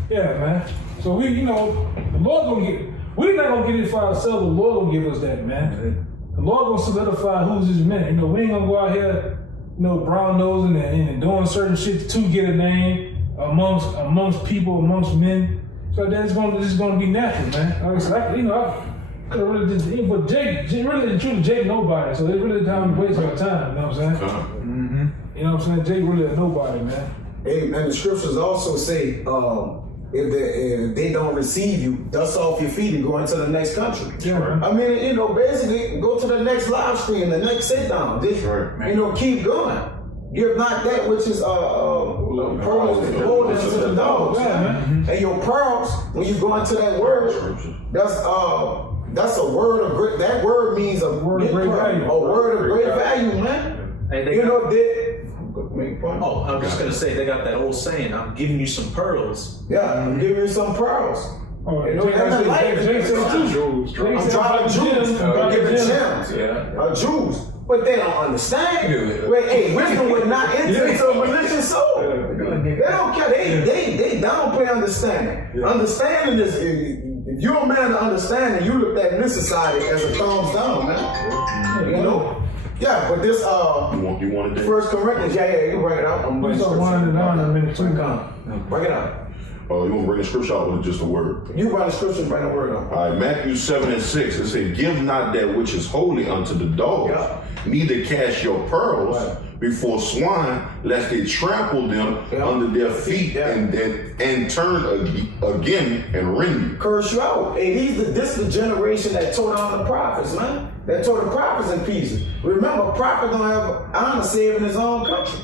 Yeah, man. So the Lord gonna get. We're not gonna get it for ourselves. The Lord gonna give us that, man. The Lord gonna solidify who's His men. We ain't gonna go out here, brown nosing and doing certain shit to get a name amongst people, amongst men. So that's gonna be natural, man. Like I said, I could really just, but Jake really truly Jake nobody. So it's really time to waste our time. You know what I'm saying? Mm-hmm. You know what I'm saying? Jake really a nobody, man. Hey, and the scriptures also say, if they don't receive you, dust off your feet and go into the next country. Yeah, right. I mean, basically go to the next live stream, the next sit down. Just, keep going. Give not that which is pearls to the dogs. And your pearls, when you go into that word, that's a word of great. That word means a word of great value. A word of great value, man. Hey, I was just gonna say they got that old saying, "I'm giving you some pearls." Yeah, I'm giving you some pearls. Oh, that's like I'm dropping jewels. I'm giving gems. Jews. But they don't understand. Wisdom would not enter into a malicious soul. They don't care. They downplay understanding. Understanding is, if you're a man of understanding, you look at this society as a thumbs down, man. Yeah, but this you want to do? 1 Corinthians, you bring it out. I'm bringing it out. Bring it out. You want to bring the scripture out with just a word? You bring the scripture, bring the word out. All right, Matthew 7:6, it says, give not that which is holy unto the dogs, neither cast your pearls before swine, lest they trample them under their feet and turn again and rend you. Curse you out. Hey, this is the generation that tore down the prophets, man. That tore the prophets in pieces. Remember, prophet don't have honor save in his own country.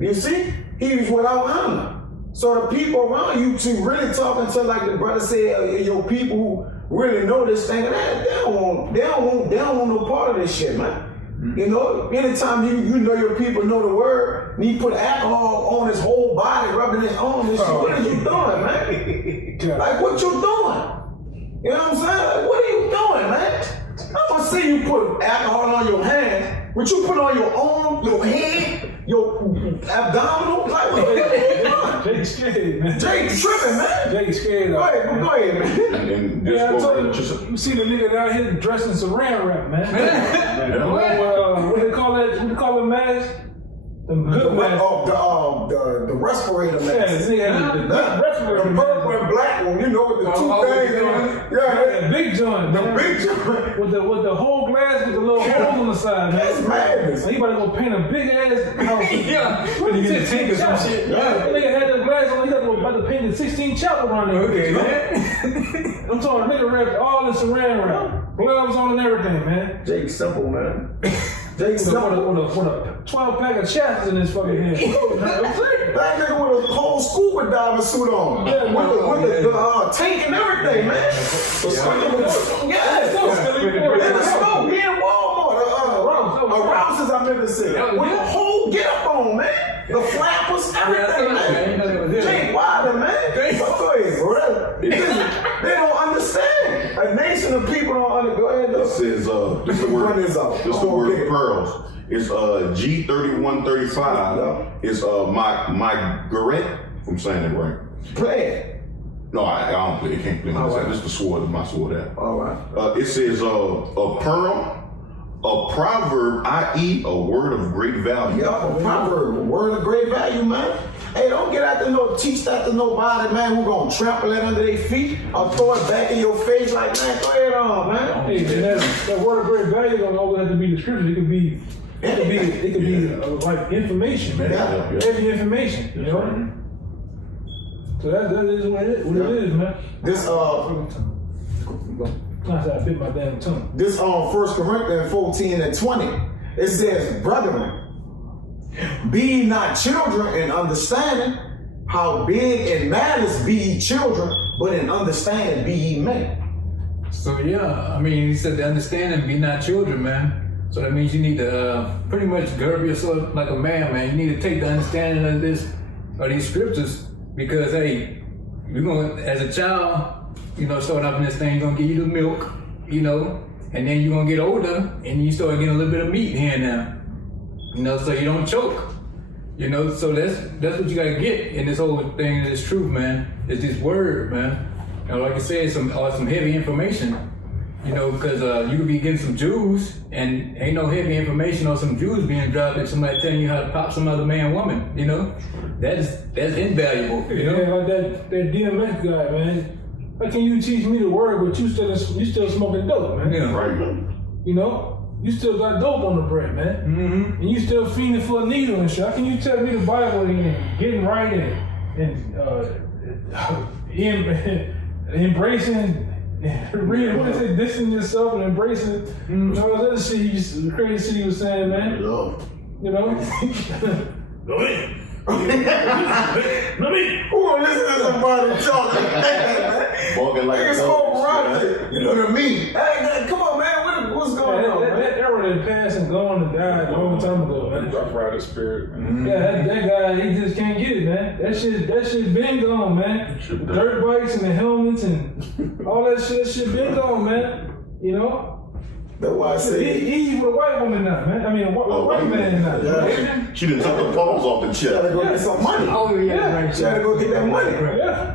You see? He was without honor. So the people around you to really talking to, like the brother said, your people who really know this thing, they don't want no part of this shit, man. Anytime you know your people know the word, and you put alcohol on his whole body, rubbing his arm and shit, what are you doing, man? Like, what you doing? You know what I'm saying? Like, what are you doing, man? I'm gonna see you put alcohol on your hands, but you put on your arm, your head, your abdominal. Like, what are you doing? Jake's scared, man. Jake's tripping, man. Jake's scared. Go ahead, man. And I told you see the nigga out here dressed in saran wrap, man. What they call that? What they call the mask? The good mask. The respirator mask. Yeah, the nigga had the respirator mask. The purple and black one, with the two things. The big joint. The big joint. With the whole glass with the little holes on the side, man. That's madness. He about to go paint a big ass house. What did you think of some shit? That nigga had the glass on. He about to paint the 16 chapel around there. Okay, man. I'm talking nigga wrapped all in saran wrap, gloves on and everything, man. Jake's simple, man. Jake's simple. With a 12-pack of chassis in his fucking hand. That nigga with a whole scuba diver suit on. Yeah, with the tank and everything, man. In the smoke, he in Walmart. Rouse's, I meant to say. With the whole get up on, man. The flappers, everything, man. Jake Wilder, man. Go ahead, bro. They don't understand. A nation of people don't understand. Go ahead, though. This is the word pearls. It's G3135. It's Margaret. If I'm saying it right. Play it. No, I don't play. I can't play. This is the sword. My sword. All right. It says a pearl, A proverb, i.e., a word of great value. Yeah, a proverb, a word of great value, man. Hey, don't get out there teach that to nobody, man, who gonna trample it under their feet or throw it back in your face like, man, go ahead on, man. Hey, and that word of great value don't always have to be the scripture. It could be like information, man. Yeah. Heavy information, you know. So that is what it is, man. This I bit my damn tongue. This 1 Corinthians 14 and 20, it says, brethren, be ye not children in understanding, how big in malice be ye children, but in understanding be ye men. So yeah, I mean, he said the understanding, be not children, man. So that means you need to pretty much gird yourself like a man. You need to take the understanding of these scriptures, because hey, you're gonna, as a child, you know, start off in this thing, gonna give you the milk, you know, and then you're gonna get older and you start getting a little bit of meat here and there, you know, so you don't choke, you know. So that's what you gotta get in this whole thing, this truth, man. It's this word, man. And like I said, some heavy information, you know, because you could be getting some Jews and ain't no heavy information on some Jews being dropped and somebody telling you how to pop some other man, woman, you know. That's invaluable, you know. Yeah, like that DMX guy, man. How can you teach me the word, but you still smoking dope, man? Yeah, right. You know, you still got dope on the bread, man. Mm-hmm. And you still fiending for a needle and shit. How can you tell me the Bible and getting right and embracing, reading, what is it, distancing yourself and embracing, you know, all that other shit, the crazy shit you was saying, man. You know? Go in. Who gonna listen to somebody talking? Walking like Niggas smoke around it. You know what I mean? Hey, come on, man. What's going on, man? That era that passed and gone and died a long time ago, man. Rough Rider spirit. Yeah, that guy, he just can't get it, man. That shit been gone, man. The dirt bikes and the helmets and all that shit been gone, man. You know? That's why I say He's with a white woman now, man. I mean, a white man now. Yeah. She done took the paws off the She gotta chest. go get some money. Oh yeah, She gotta go get that money. Yeah.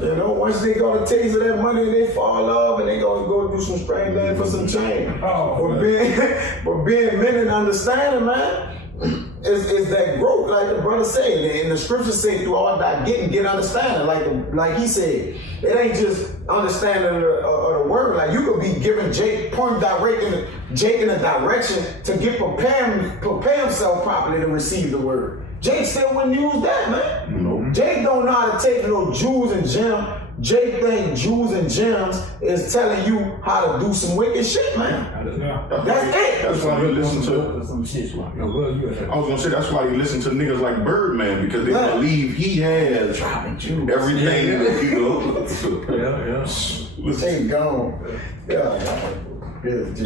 You know, once they go to taste of that money, they fall off and they gonna go do some strange things for some change. Oh, But being men and understanding, man, is that growth, like the brother said, and the scriptures say through all that get understanding, like he said, it ain't just understanding of the word. Like you could be giving Jake in a direction to prepare himself properly to receive the word. Jake still wouldn't use that, man. No. Jake don't know how to take no Jews and gems. Jake think Jews and gems is telling you how to do some wicked shit, man. That's it. That's why you listen to. some shit. I was gonna say that's why you listen to niggas like Birdman, because they believe he has everything that you go. Yeah. Listen. Ain't gone. Yeah. Yes, G.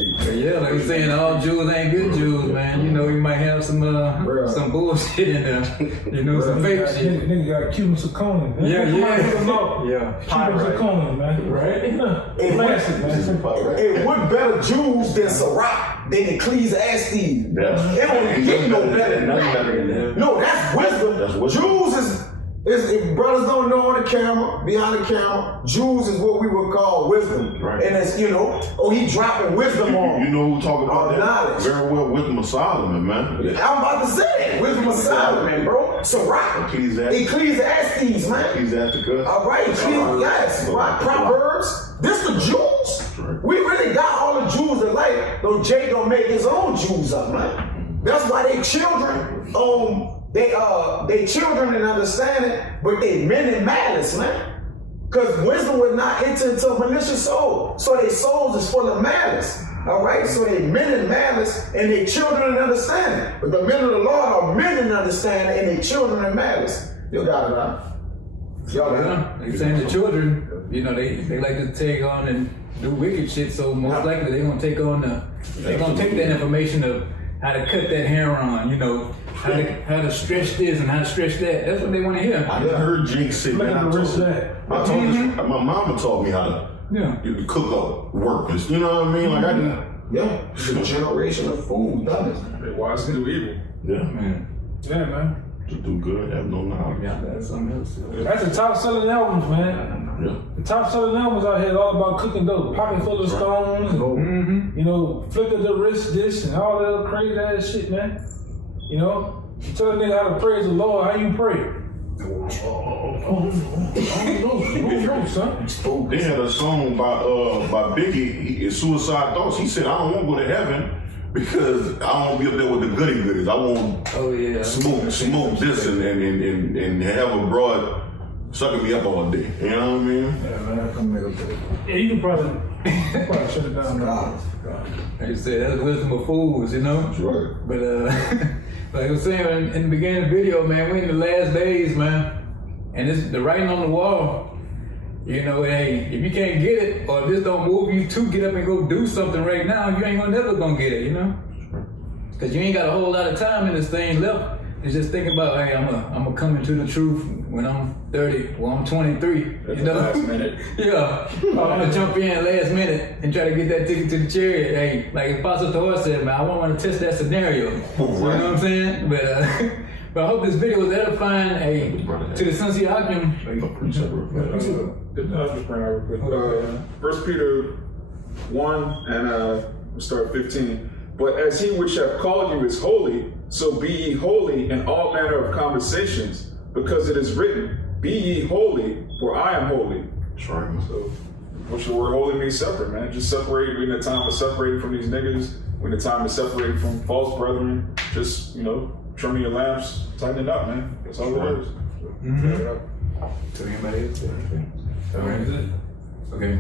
Yeah, like you're saying, all Jews ain't good Jews, man. You know, you might have some bullshit in there. You know, some fake shit. Nigga got Cuban zirconia. Yeah. Yeah. Cuban zirconia, man. Right? Classic, man. Hey, what better Jews than Sirach, than Ecclesiastes? It don't get no better than that. No, that's wisdom. That's wisdom. Jews is if brothers don't know on the camera, behind the camera, Jews is what we would call wisdom. Right. And it's, you know, he dropping wisdom on. You know who talk about that knowledge. very well? Wisdom of Solomon, man. I'm about to say it. Wisdom of Solomon, bro. Sirach. Ecclesiastes, man. Ecclesiasticus. All right, yes, right. Proverbs. This the Jews. Right. We really got all the Jews that like. Though Jake don't make his own Jews up, man. That's why they children. They children in understanding, but they men in malice, man. Because wisdom would not enter into a malicious soul. So their souls is full of malice. All right, so they men in malice and they children in understanding. But the men of the Lord are men in understanding and they children in malice. You got it, right? Y'all got it. They're saying the children, you know, they like to take on and do wicked shit, so most likely they're gonna take that information of how to cut that hair on, you know, how to stretch this and how to stretch that. That's what they want to hear. I heard Jake say, man, my mama taught me how to cook up work. You know what I mean? Like I didn't. Yeah, it's a generation of fools, done it. They wise to do evil. Yeah, Man. Yeah, man. to do good, have no knowledge. Yeah, that's something else. That's the top selling albums, man. Yeah. The top Shalawam was out here all about cooking dope, pocket full of stones, and, you know, flipping the wrist this and all that other crazy ass shit, man. You know, you tell a nigga how to praise the Lord, how you pray. I don't know, son. They had a song by Biggie, Suicide Thoughts. He said, I don't want to go to heaven because I don't want to be up there with the goody-goodies. I want smoke this and have a broad sucking me up all day. You know what I mean? Yeah, man, come nigga. Yeah, you can probably shut it down now. Like you said, that's wisdom of fools, you know? That's right. But like I was saying in the beginning of the video, man, we in the last days, man. And it's the writing on the wall. You know, hey, if you can't get it, or if this don't move you to get up and go do something right now, you ain't never gonna get it, you know? Cause you ain't got a whole lot of time in this thing left. It's just thinking about, hey, I'm gonna come into the truth when I'm 30, well, I'm 23. That's you know? last minute. Yeah. I'm gonna jump in last minute and try to get that ticket to the chariot. Hey, like Apostle Thor said, man, I want to test that scenario. You know what I'm saying? But I hope this video was edifying to the Sons of Yahawashi. First Peter 1 and we'll start 15. But as he which hath called you is holy, so be ye holy in all manner of conversations, because it is written, be ye holy, for I am holy. That's right. So what's the word holy means? Separate, man. Just separate. We're in the time of separating from these niggas. We're in the time of separating from false brethren. Just, you know, trimming your lamps, tighten it up, man. That's all it is. To anybody else? Okay.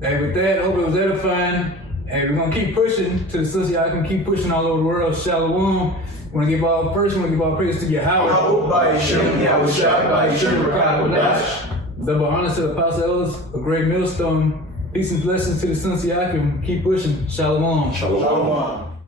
Hey, with that, I hope it was edifying. Hey, we're gonna keep pushing to the sister. Y'all can keep pushing all over the world. Shalawam. Wanna give all praise to Yahawashi. Double honors to the apostle elders, a great millstone. Peace and blessings to the sons of Yahawashi. Keep pushing. Shalawam. Shalom.